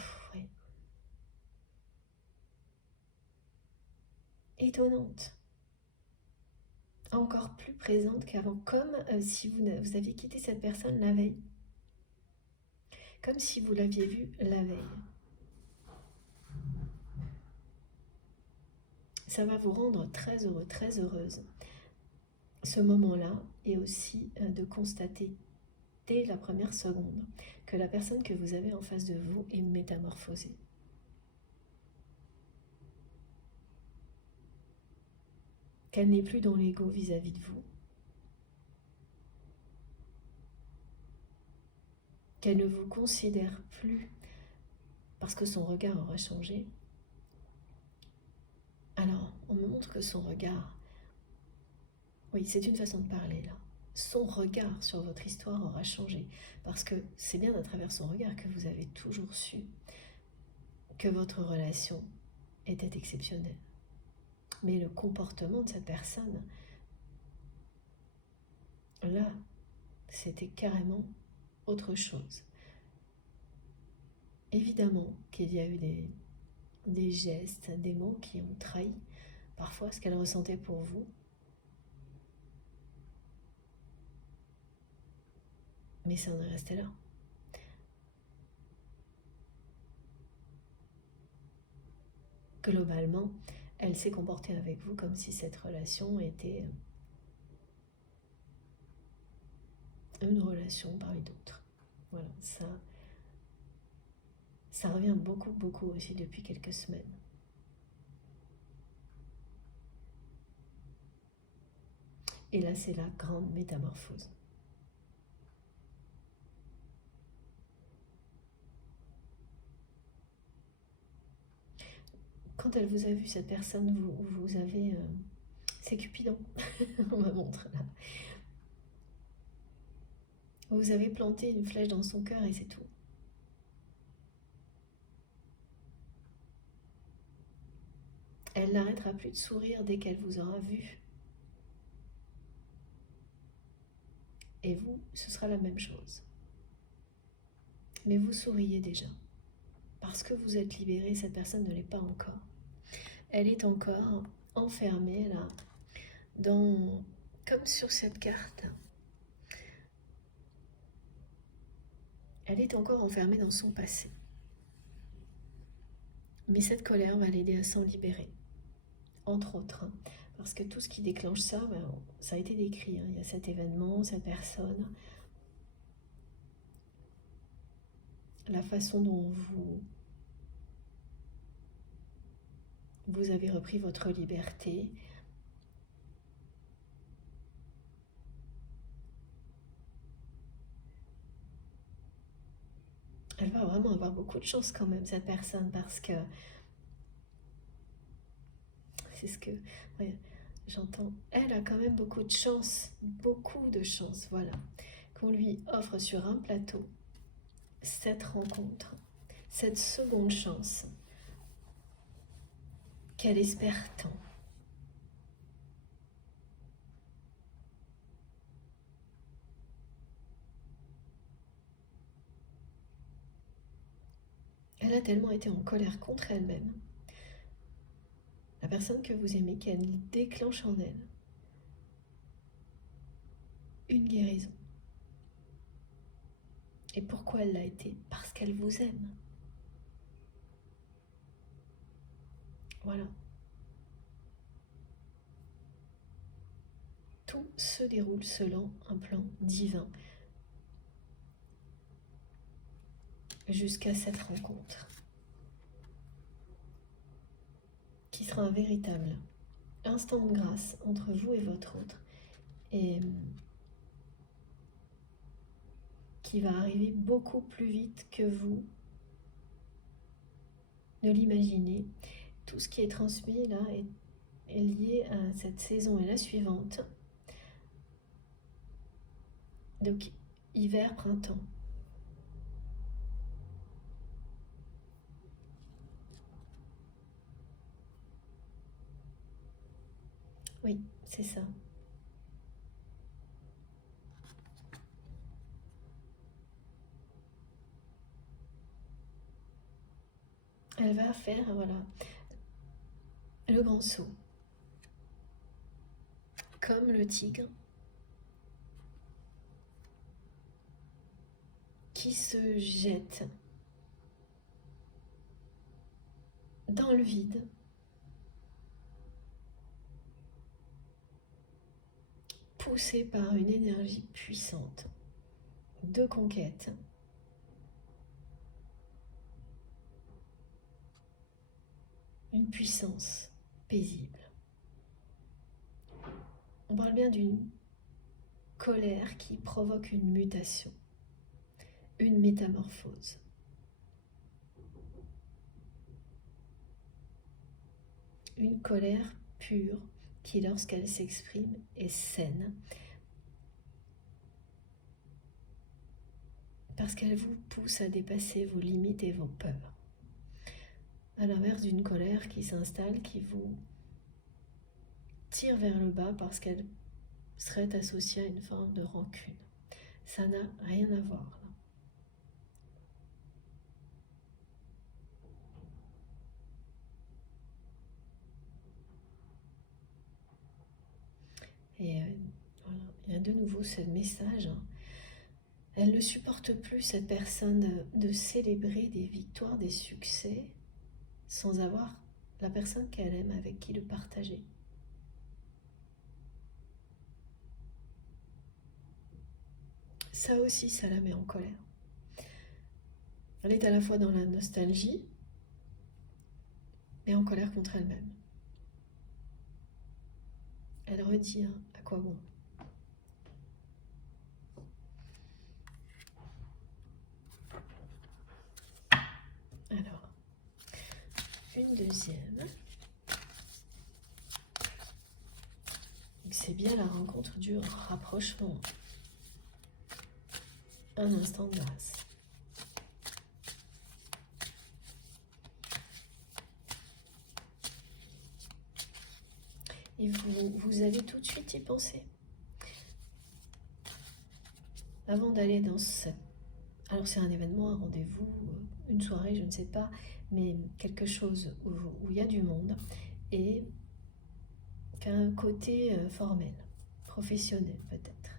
étonnante, encore plus présente qu'avant, comme si vous aviez quitté cette personne la veille, comme si vous l'aviez vue la veille. Ça va vous rendre très heureux, très heureuse. Ce moment-là est aussi de constater dès la première seconde que la personne que vous avez en face de vous est métamorphosée. Qu'elle n'est plus dans l'ego vis-à-vis de vous. Qu'elle ne vous considère plus parce que son regard aura changé. Alors, on me montre que son regard, oui, c'est une façon de parler là. Son regard sur votre histoire aura changé parce que c'est bien à travers son regard que vous avez toujours su que votre relation était exceptionnelle. Mais le comportement de cette personne, là, c'était carrément autre chose. Évidemment qu'il y a eu des gestes, des mots qui ont trahi parfois ce qu'elle ressentait pour vous. Mais ça en est resté là. Globalement, elle s'est comportée avec vous comme si cette relation était une relation parmi d'autres. Voilà, ça revient beaucoup aussi depuis quelques semaines. Et là, c'est la grande métamorphose. Quand elle vous a vu, cette personne, vous avez... c'est Cupidon, on me montre là. Vous avez planté une flèche dans son cœur et c'est tout. Elle n'arrêtera plus de sourire dès qu'elle vous aura vu. Et vous, ce sera la même chose. Mais vous souriez déjà. Parce que vous êtes libéré, cette personne ne l'est pas encore. Elle est encore enfermée là, comme sur cette carte. Elle est encore enfermée dans son passé. Mais cette colère va l'aider à s'en libérer. Entre autres. Parce que tout ce qui déclenche ça, ça a été décrit. Il y a cet événement, cette personne. La façon dont vous avez repris votre liberté. Elle va vraiment avoir beaucoup de chance quand même, cette personne, parce que c'est ce que j'entends. Elle a quand même beaucoup de chance, voilà, qu'on lui offre sur un plateau cette rencontre, cette seconde chance qu'elle espère tant. Elle a tellement été en colère contre elle-même, la personne que vous aimez, qu'elle déclenche en elle une guérison. Et pourquoi elle l'a été? Parce qu'elle vous aime. Voilà. Tout se déroule selon un plan divin jusqu'à cette rencontre qui sera un véritable instant de grâce entre vous et votre autre et qui va arriver beaucoup plus vite que vous ne l'imaginez. Tout ce qui est transmis là est lié à cette saison et la suivante. Donc hiver, printemps. Oui, c'est ça. Elle va faire, voilà, le grand saut. Comme le tigre qui se jette dans le vide, poussé par une énergie puissante de conquête. Une puissance paisible. On parle bien d'une colère qui provoque une mutation, une métamorphose. Une colère pure qui, lorsqu'elle s'exprime, est saine, parce qu'elle vous pousse à dépasser vos limites et vos peurs. À l'inverse d'une colère qui s'installe, qui vous tire vers le bas parce qu'elle serait associée à une forme de rancune. Ça n'a rien à voir là. Et voilà, il y a de nouveau ce message. Elle ne supporte plus, cette personne, de célébrer des victoires, des succès, sans avoir la personne qu'elle aime avec qui le partager. Ça aussi, ça la met en colère. Elle est à la fois dans la nostalgie, mais en colère contre elle-même. Elle redit à quoi bon. Alors, une deuxième. C'est bien la rencontre du rapprochement. Un instant de grâce. Et vous allez tout de suite y penser. Avant d'aller dans cette... Alors c'est un événement, un rendez-vous, une soirée, je ne sais pas, mais quelque chose où il y a du monde et qui a un côté formel, professionnel peut-être.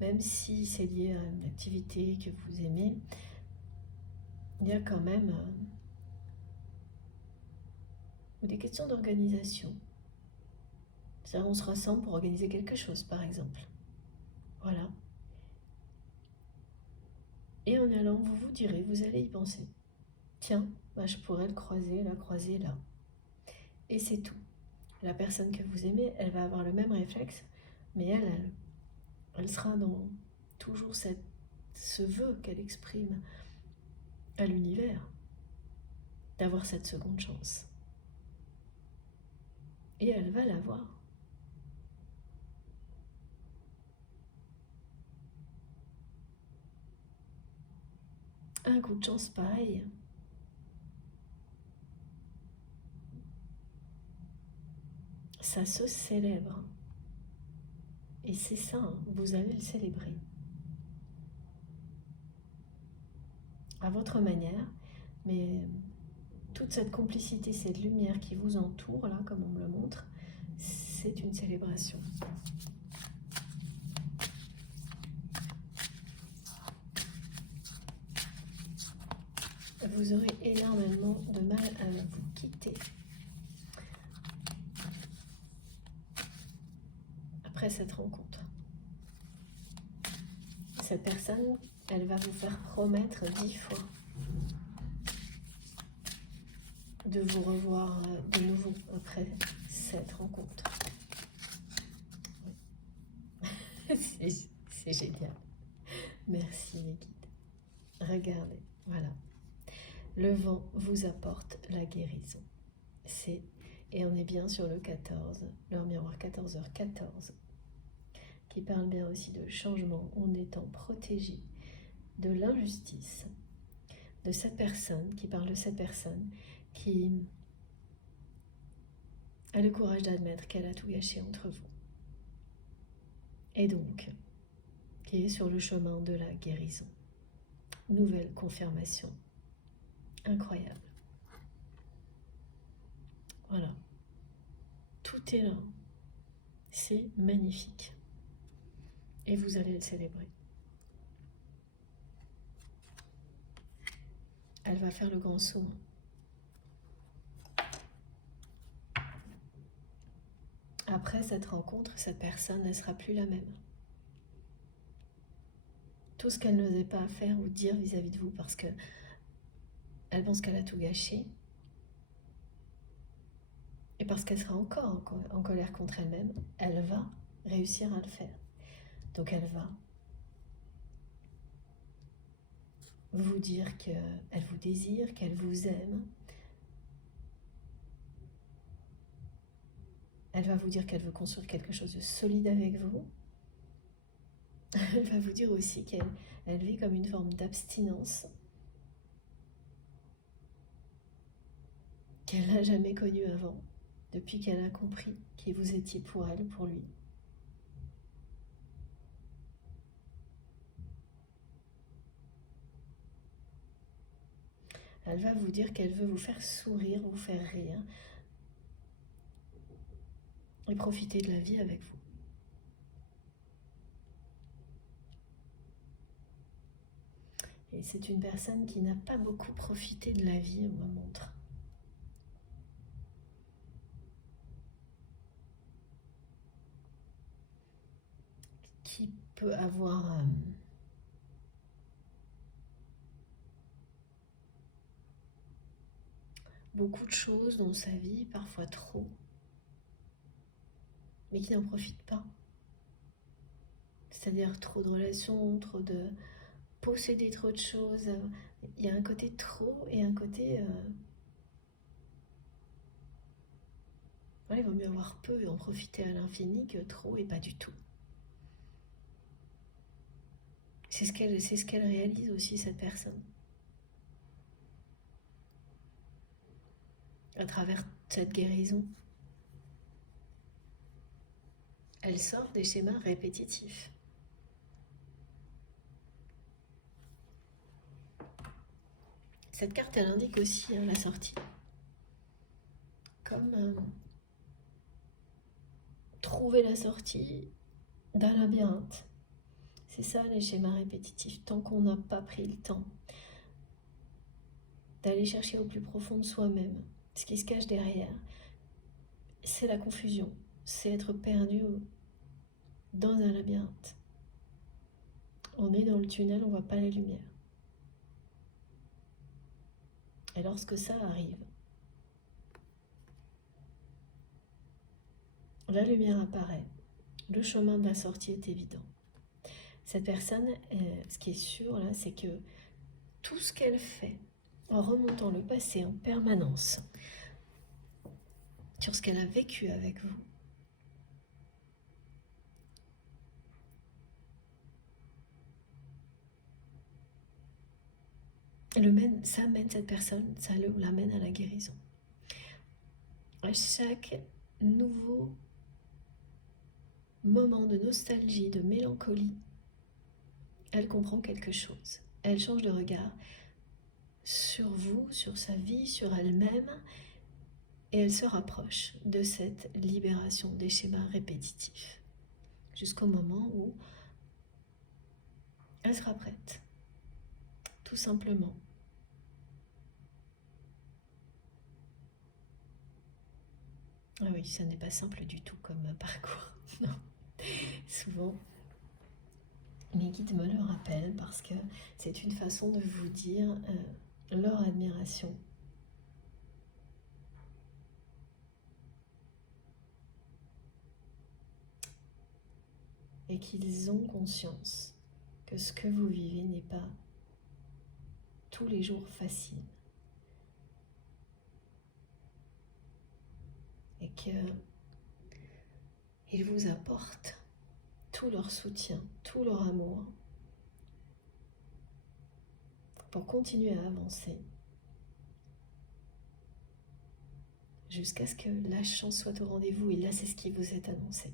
Même si c'est lié à une activité que vous aimez, il y a quand même des questions d'organisation. C'est-à-dire on se rassemble pour organiser quelque chose, par exemple. Voilà. Et en allant, vous vous direz, vous allez y penser. Tiens, bah, je pourrais le croiser, la croiser là. Et c'est tout. La personne que vous aimez, elle va avoir le même réflexe, mais elle sera dans toujours ce vœu qu'elle exprime à l'univers d'avoir cette seconde chance. Et elle va l'avoir. Un coup de chance pareil. Ça se célèbre. Et c'est ça, hein, vous allez le célébrer. À votre manière, mais toute cette complicité, cette lumière qui vous entoure, là, comme on me le montre, c'est une célébration. Vous aurez énormément de mal à vous quitter. après cette rencontre. Cette personne, elle va vous faire promettre 10 fois de vous revoir de nouveau après cette rencontre. C'est génial. Merci les guides. Regardez, voilà. Le vent vous apporte la guérison. Et on est bien sur le 14, l'heure miroir 14h14, qui parle bien aussi de changement en étant protégé de l'injustice de cette personne, qui parle de cette personne qui a le courage d'admettre qu'elle a tout gâché entre vous. Et donc, qui est sur le chemin de la guérison. Nouvelle confirmation. Incroyable. Voilà. Tout est là. C'est magnifique. Et vous allez le célébrer. Elle va faire le grand saut. Après cette rencontre, cette personne ne sera plus la même. Tout ce qu'elle n'osait pas faire ou dire vis-à-vis de vous parce que elle pense qu'elle a tout gâché et parce qu'elle sera encore en colère contre elle-même, elle va réussir à le faire. Donc elle va vous dire qu'elle vous désire, qu'elle vous aime. Elle va vous dire qu'elle veut construire quelque chose de solide avec vous. Elle va vous dire aussi qu'elle vit comme une forme d'abstinence qu'elle n'a jamais connue avant, depuis qu'elle a compris qui vous étiez pour elle, pour lui. Elle va vous dire qu'elle veut vous faire sourire, vous faire rire et profiter de la vie avec vous. Et c'est une personne qui n'a pas beaucoup profité de la vie, on me montre. Qui peut avoir beaucoup de choses dans sa vie, parfois trop, mais qui n'en profite pas. C'est-à-dire trop de relations, trop de posséder trop de choses. Il y a un côté trop et un côté... Voilà, il vaut mieux avoir peu et en profiter à l'infini que trop et pas du tout. C'est ce qu'elle réalise aussi, cette personne. À travers cette guérison, elle sort des schémas répétitifs. Cette carte, elle indique aussi la sortie. Comme trouver la sortie d'un labyrinthe. C'est ça les schémas répétitifs. Tant qu'on n'a pas pris le temps d'aller chercher au plus profond de soi-même, ce qui se cache derrière, c'est la confusion. C'est être perdu dans un labyrinthe. On est dans le tunnel, on ne voit pas la lumière. Et lorsque ça arrive, la lumière apparaît, le chemin de la sortie est évident. Cette personne, ce qui est sûr là, c'est que tout ce qu'elle fait en remontant le passé en permanence sur ce qu'elle a vécu avec vous, ça mène cette personne, ça l'amène à la guérison. À chaque nouveau moment de nostalgie, de mélancolie, elle comprend quelque chose. Elle change de regard sur vous, sur sa vie, sur elle-même, et elle se rapproche de cette libération des schémas répétitifs, jusqu'au moment où elle sera prête, tout simplement. Ah oui, ça n'est pas simple du tout comme parcours, non. Souvent, mes guides me le rappellent parce que c'est une façon de vous dire leur admiration. Et qu'ils ont conscience que ce que vous vivez n'est pas tous les jours facile. Et qu'ils vous apportent tout leur soutien, tout leur amour pour continuer à avancer jusqu'à ce que la chance soit au rendez-vous. Et là, c'est ce qui vous est annoncé.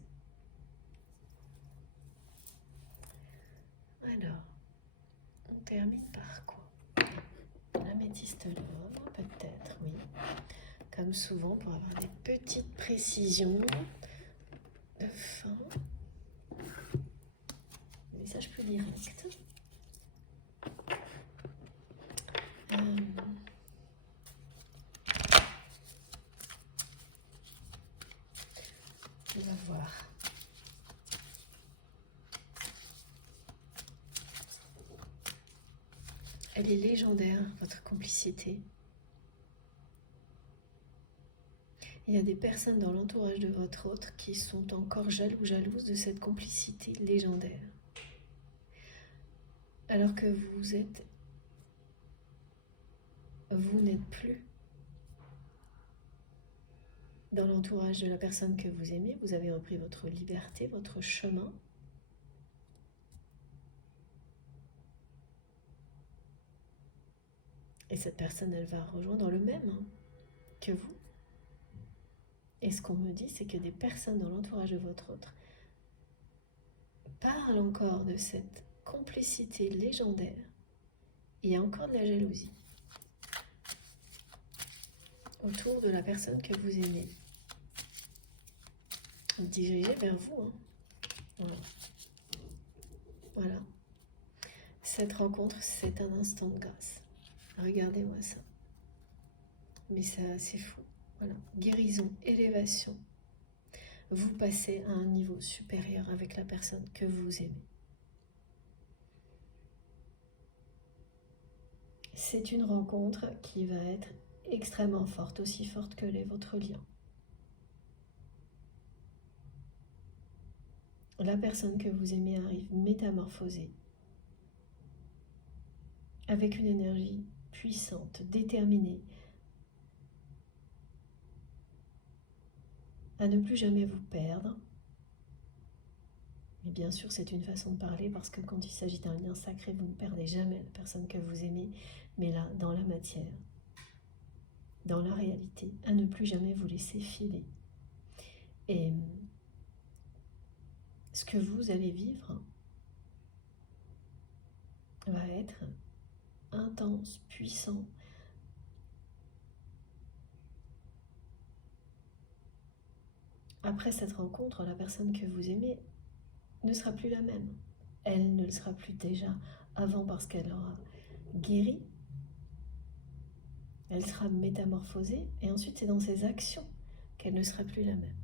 Alors, on termine par quoi? L'améthyste l'homme, peut-être, oui. Comme souvent, pour avoir des petites précisions de fin. Message plus direct. On va voir. Elle est légendaire, votre complicité. Il y a des personnes dans l'entourage de votre autre qui sont encore jaloux, jalouses de cette complicité légendaire. Alors que vous n'êtes plus dans l'entourage de la personne que vous aimez, vous avez repris votre liberté, votre chemin. Et cette personne, elle va rejoindre le même que vous. Et ce qu'on me dit, c'est que des personnes dans l'entourage de votre autre parlent encore de cette complicité légendaire. Il y a encore de la jalousie autour de la personne que vous aimez. Dirigez vers vous. Voilà. Cette rencontre, c'est un instant de grâce. Regardez-moi ça. Mais c'est fou. Voilà. Guérison, élévation. Vous passez à un niveau supérieur avec la personne que vous aimez. C'est une rencontre qui va être extrêmement forte, aussi forte que l'est votre lien. La personne que vous aimez arrive métamorphosée, avec une énergie puissante, déterminée, à ne plus jamais vous perdre. Mais bien sûr, c'est une façon de parler parce que quand il s'agit d'un lien sacré, vous ne perdez jamais la personne que vous aimez, mais là, dans la matière, dans la réalité, à ne plus jamais vous laisser filer. Et ce que vous allez vivre va être intense, puissant. Après cette rencontre, la personne que vous aimez ne sera plus la même. Elle ne le sera plus déjà avant parce qu'elle aura guéri. Elle sera métamorphosée et ensuite c'est dans ses actions qu'elle ne sera plus la même.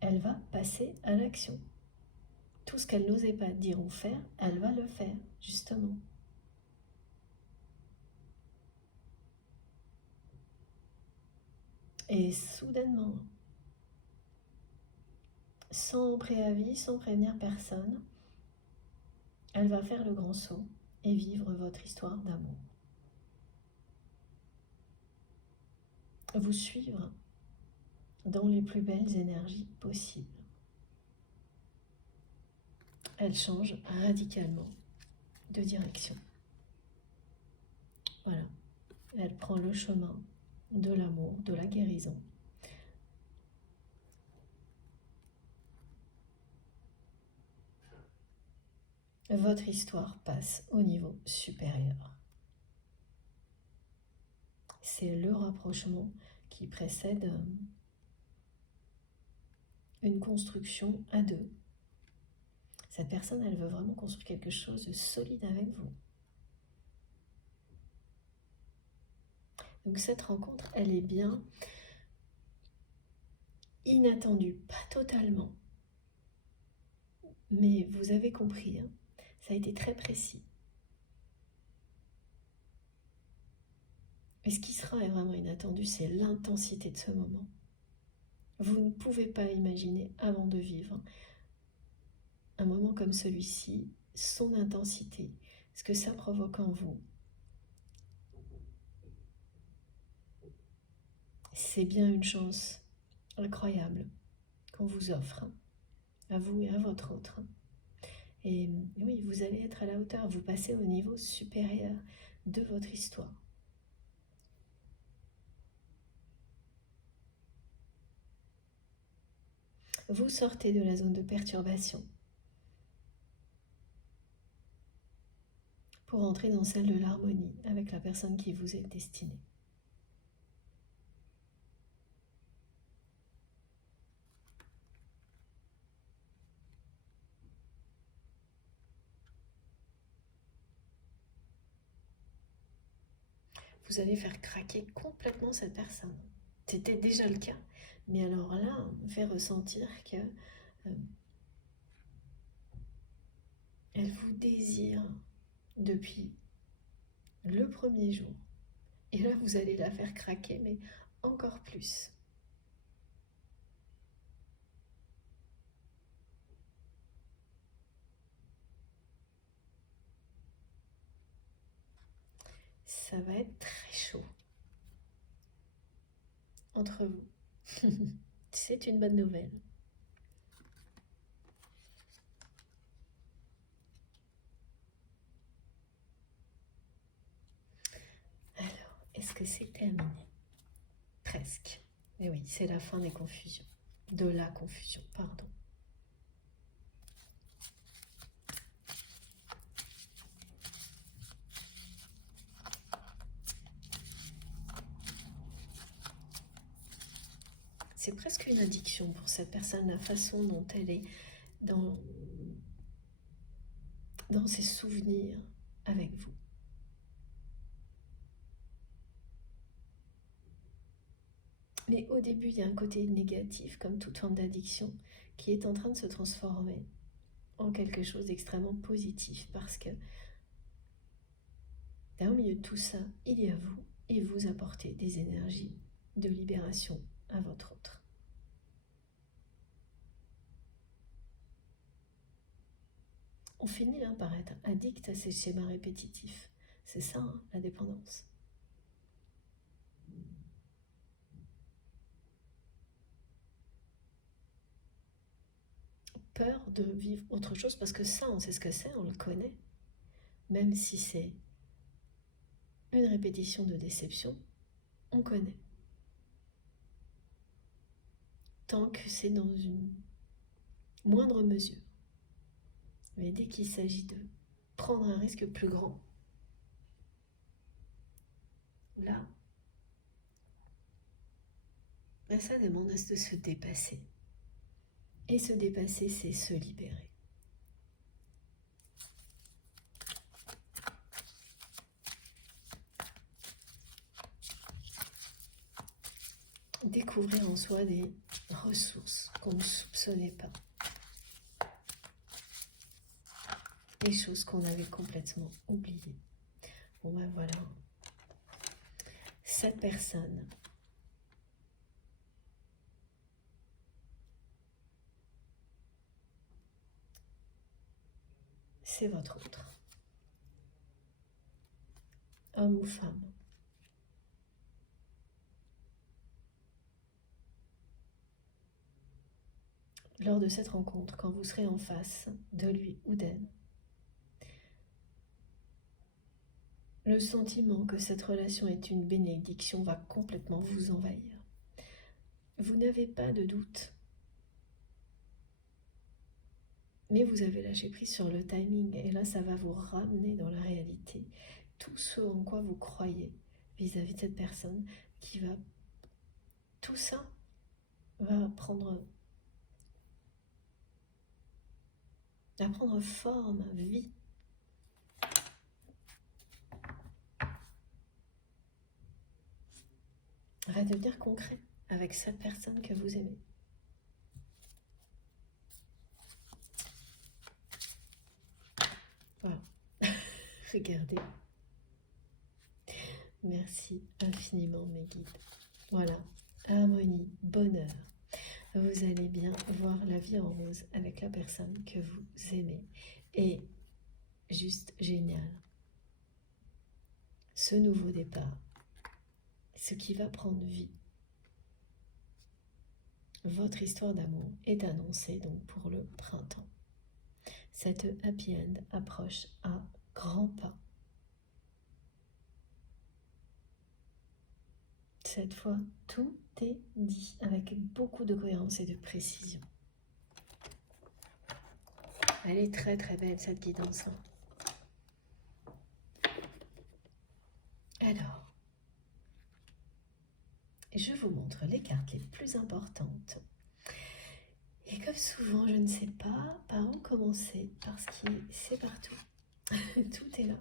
Elle va passer à l'action. Tout ce qu'elle n'osait pas dire ou faire, elle va le faire, justement. Et soudainement, sans préavis, sans prévenir personne, elle va faire le grand saut et vivre votre histoire d'amour. Vous suivre dans les plus belles énergies possibles. Elle change radicalement de direction. Voilà, elle prend le chemin de l'amour, de la guérison. Votre histoire passe au niveau supérieur. C'est le rapprochement qui précède une construction à deux. Cette personne, elle veut vraiment construire quelque chose de solide avec vous. Donc cette rencontre, elle est bien inattendue, pas totalement, Mais vous avez compris, hein, ça a été très précis. Et ce qui sera vraiment inattendu, c'est l'intensité de ce moment. Vous ne pouvez pas imaginer, avant de vivre un moment comme celui-ci, son intensité, ce que ça provoque en vous. C'est bien une chance incroyable qu'on vous offre, à vous et à votre autre. Et oui, vous allez être à la hauteur, vous passez au niveau supérieur de votre histoire. Vous sortez de la zone de perturbation pour entrer dans celle de l'harmonie avec la personne qui vous est destinée. Vous allez faire craquer complètement cette personne. C'était déjà le cas, mais alors là, on fait ressentir que elle vous désire depuis le premier jour. Et là, vous allez la faire craquer, mais encore plus. Ça va être très chaud entre vous. C'est une bonne nouvelle. Alors, est-ce que c'est terminé? Presque. Et oui, c'est la fin des confusions. De la confusion, pardon. C'est presque une addiction pour cette personne, la façon dont elle est dans ses souvenirs avec vous. Mais au début, il y a un côté négatif, comme toute forme d'addiction, qui est en train de se transformer en quelque chose d'extrêmement positif, parce que au milieu de tout ça, il y a vous, et vous apportez des énergies de libération à votre autre. On finit par être addict à ces schémas répétitifs. C'est ça, la dépendance. Peur de vivre autre chose, parce que ça, on sait ce que c'est, on le connaît. Même si c'est une répétition de déception, on connaît. Tant que c'est dans une moindre mesure. Mais dès qu'il s'agit de prendre un risque plus grand, là, ça demande de se dépasser. Et se dépasser, c'est se libérer. Découvrir en soi des ressources qu'on ne soupçonnait pas. Des choses qu'on avait complètement oubliées. Bon ben voilà. Cette personne c'est votre autre. Homme ou femme. Lors de cette rencontre, quand vous serez en face de lui ou d'elle, le sentiment que cette relation est une bénédiction va complètement vous envahir. Vous n'avez pas de doute. Mais vous avez lâché prise sur le timing et là, ça va vous ramener dans la réalité. Tout ce en quoi vous croyez vis-à-vis de cette personne qui va... Tout ça va prendre forme, vie. Va devenir concret avec cette personne que vous aimez. Regardez. Merci infiniment mes guides. Voilà, harmonie, bonheur. Vous allez bien voir la vie en rose avec la personne que vous aimez. Et juste génial. Ce nouveau départ, ce qui va prendre vie. Votre histoire d'amour est annoncée donc pour le printemps. Cette happy end approche à grands pas. Cette fois, tout est dit avec beaucoup de cohérence et de précision. Elle est très très belle cette guidance. Alors, je vous montre les cartes les plus importantes. Et comme souvent, je ne sais pas par où commencer parce que c'est partout. Tout est là.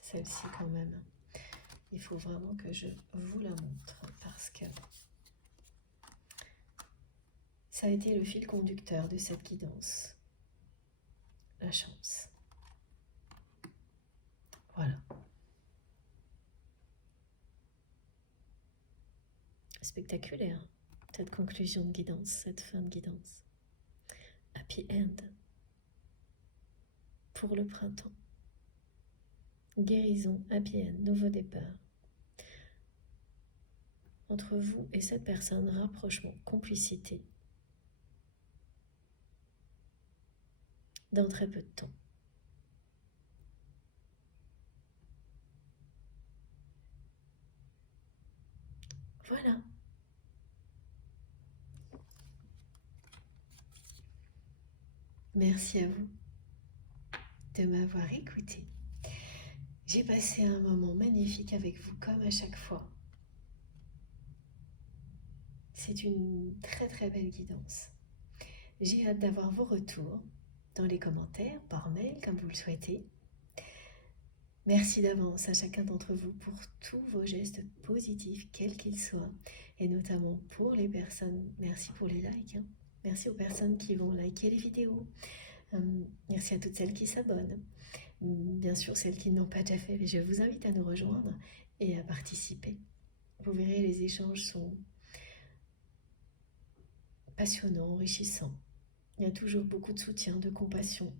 Celle-ci quand même, il faut vraiment que je vous la montre parce que ça a été le fil conducteur de cette guidance. La chance. Voilà. Spectaculaire, cette conclusion de guidance, cette fin de guidance. Happy end pour le printemps. Guérison, happy end, nouveau départ. Entre vous et cette personne, rapprochement, complicité. Dans très peu de temps. Voilà. Merci à vous de m'avoir écouté. J'ai passé un moment magnifique avec vous comme à chaque fois. C'est une très très belle guidance. J'ai hâte d'avoir vos retours dans les commentaires, par mail, comme vous le souhaitez. Merci d'avance à chacun d'entre vous pour tous vos gestes positifs, quels qu'ils soient, et notamment pour les personnes, merci pour les likes, hein. Merci aux personnes qui vont liker les vidéos, merci à toutes celles qui s'abonnent, bien sûr celles qui n'ont pas déjà fait, mais je vous invite à nous rejoindre et à participer. Vous verrez, les échanges sont passionnants, enrichissants. Il y a toujours beaucoup de soutien, de compassion.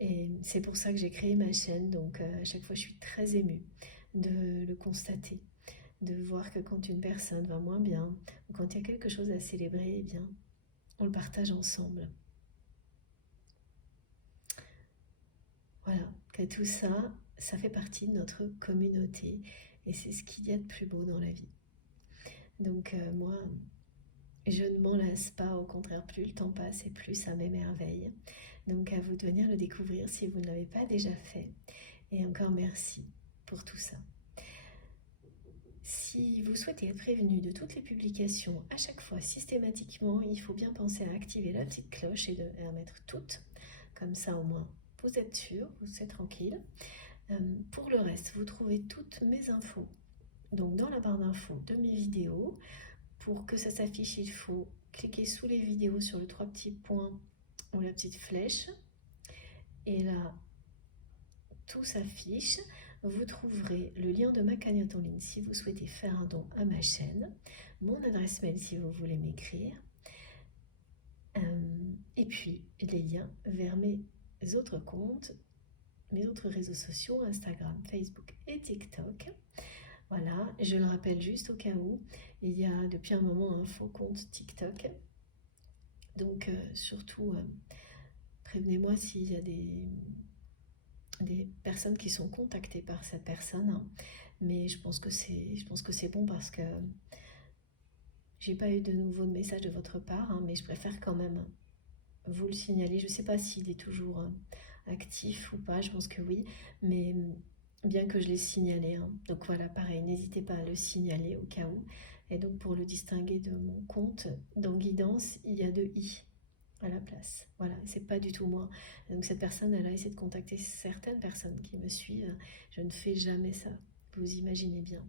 Et c'est pour ça que j'ai créé ma chaîne, donc à chaque fois je suis très émue de le constater, de voir que quand une personne va moins bien, ou quand il y a quelque chose à célébrer, eh bien, on le partage ensemble. Voilà, que tout ça, ça fait partie de notre communauté, et c'est ce qu'il y a de plus beau dans la vie. Donc moi, je ne m'en lasse pas, au contraire, plus le temps passe et plus ça m'émerveille. Donc à vous de venir le découvrir si vous ne l'avez pas déjà fait. Et encore merci pour tout ça. Si vous souhaitez être prévenu de toutes les publications à chaque fois systématiquement, il faut bien penser à activer la petite cloche et à mettre toutes. Comme ça au moins vous êtes sûr, vous êtes tranquille. Pour le reste, vous trouvez toutes mes infos. Donc dans la barre d'infos de mes vidéos, pour que ça s'affiche, il faut cliquer sous les vidéos sur le 3 petits points ou la petite flèche. Et là, tout s'affiche. Vous trouverez le lien de ma cagnotte en ligne si vous souhaitez faire un don à ma chaîne, mon adresse mail si vous voulez m'écrire, et puis les liens vers mes autres comptes, mes autres réseaux sociaux, Instagram, Facebook et TikTok. Voilà, je le rappelle juste au cas où, il y a depuis un moment un faux compte TikTok. Donc surtout, prévenez-moi s'il y a des personnes qui sont contactées par cette personne. Hein. Mais je pense que c'est bon parce que j'ai pas eu de nouveau de message de votre part, hein, mais je préfère quand même vous le signaler. Je sais pas s'il est toujours actif ou pas, je pense que oui, mais bien que je l'ai signalé. Hein. Donc voilà, pareil, n'hésitez pas à le signaler au cas où. Et donc pour le distinguer de mon compte, dans guidance, il y a 2 i à la place. Voilà, c'est pas du tout moi. Donc cette personne, elle a essayé de contacter certaines personnes qui me suivent. Je ne fais jamais ça, vous imaginez bien.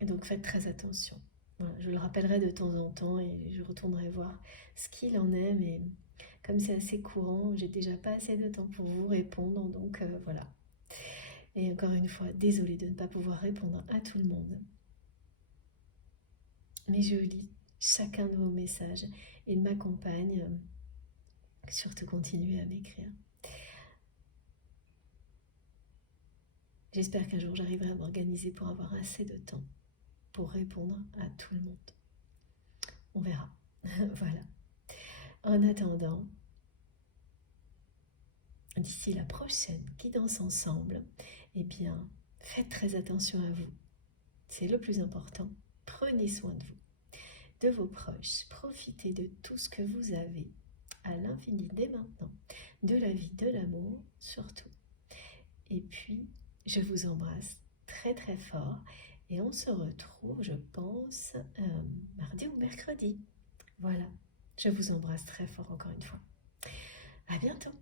Et donc faites très attention. Voilà, je le rappellerai de temps en temps et je retournerai voir ce qu'il en est, mais comme c'est assez courant, j'ai déjà pas assez de temps pour vous répondre, donc voilà. Et encore une fois, désolée de ne pas pouvoir répondre à tout le monde, mais je lis chacun de vos messages et il m'accompagne. Surtout continuez à m'écrire. J'espère qu'un jour j'arriverai à m'organiser pour avoir assez de temps pour répondre à tout le monde. On verra. Voilà. En attendant, d'ici la prochaine guidance ensemble, eh bien, faites très attention à vous. C'est le plus important. Prenez soin de vous, de vos proches. Profitez de tout ce que vous avez à l'infini dès maintenant, de la vie, de l'amour surtout. Et puis, je vous embrasse très très fort et on se retrouve, je pense, mardi ou mercredi. Voilà, je vous embrasse très fort encore une fois. À bientôt.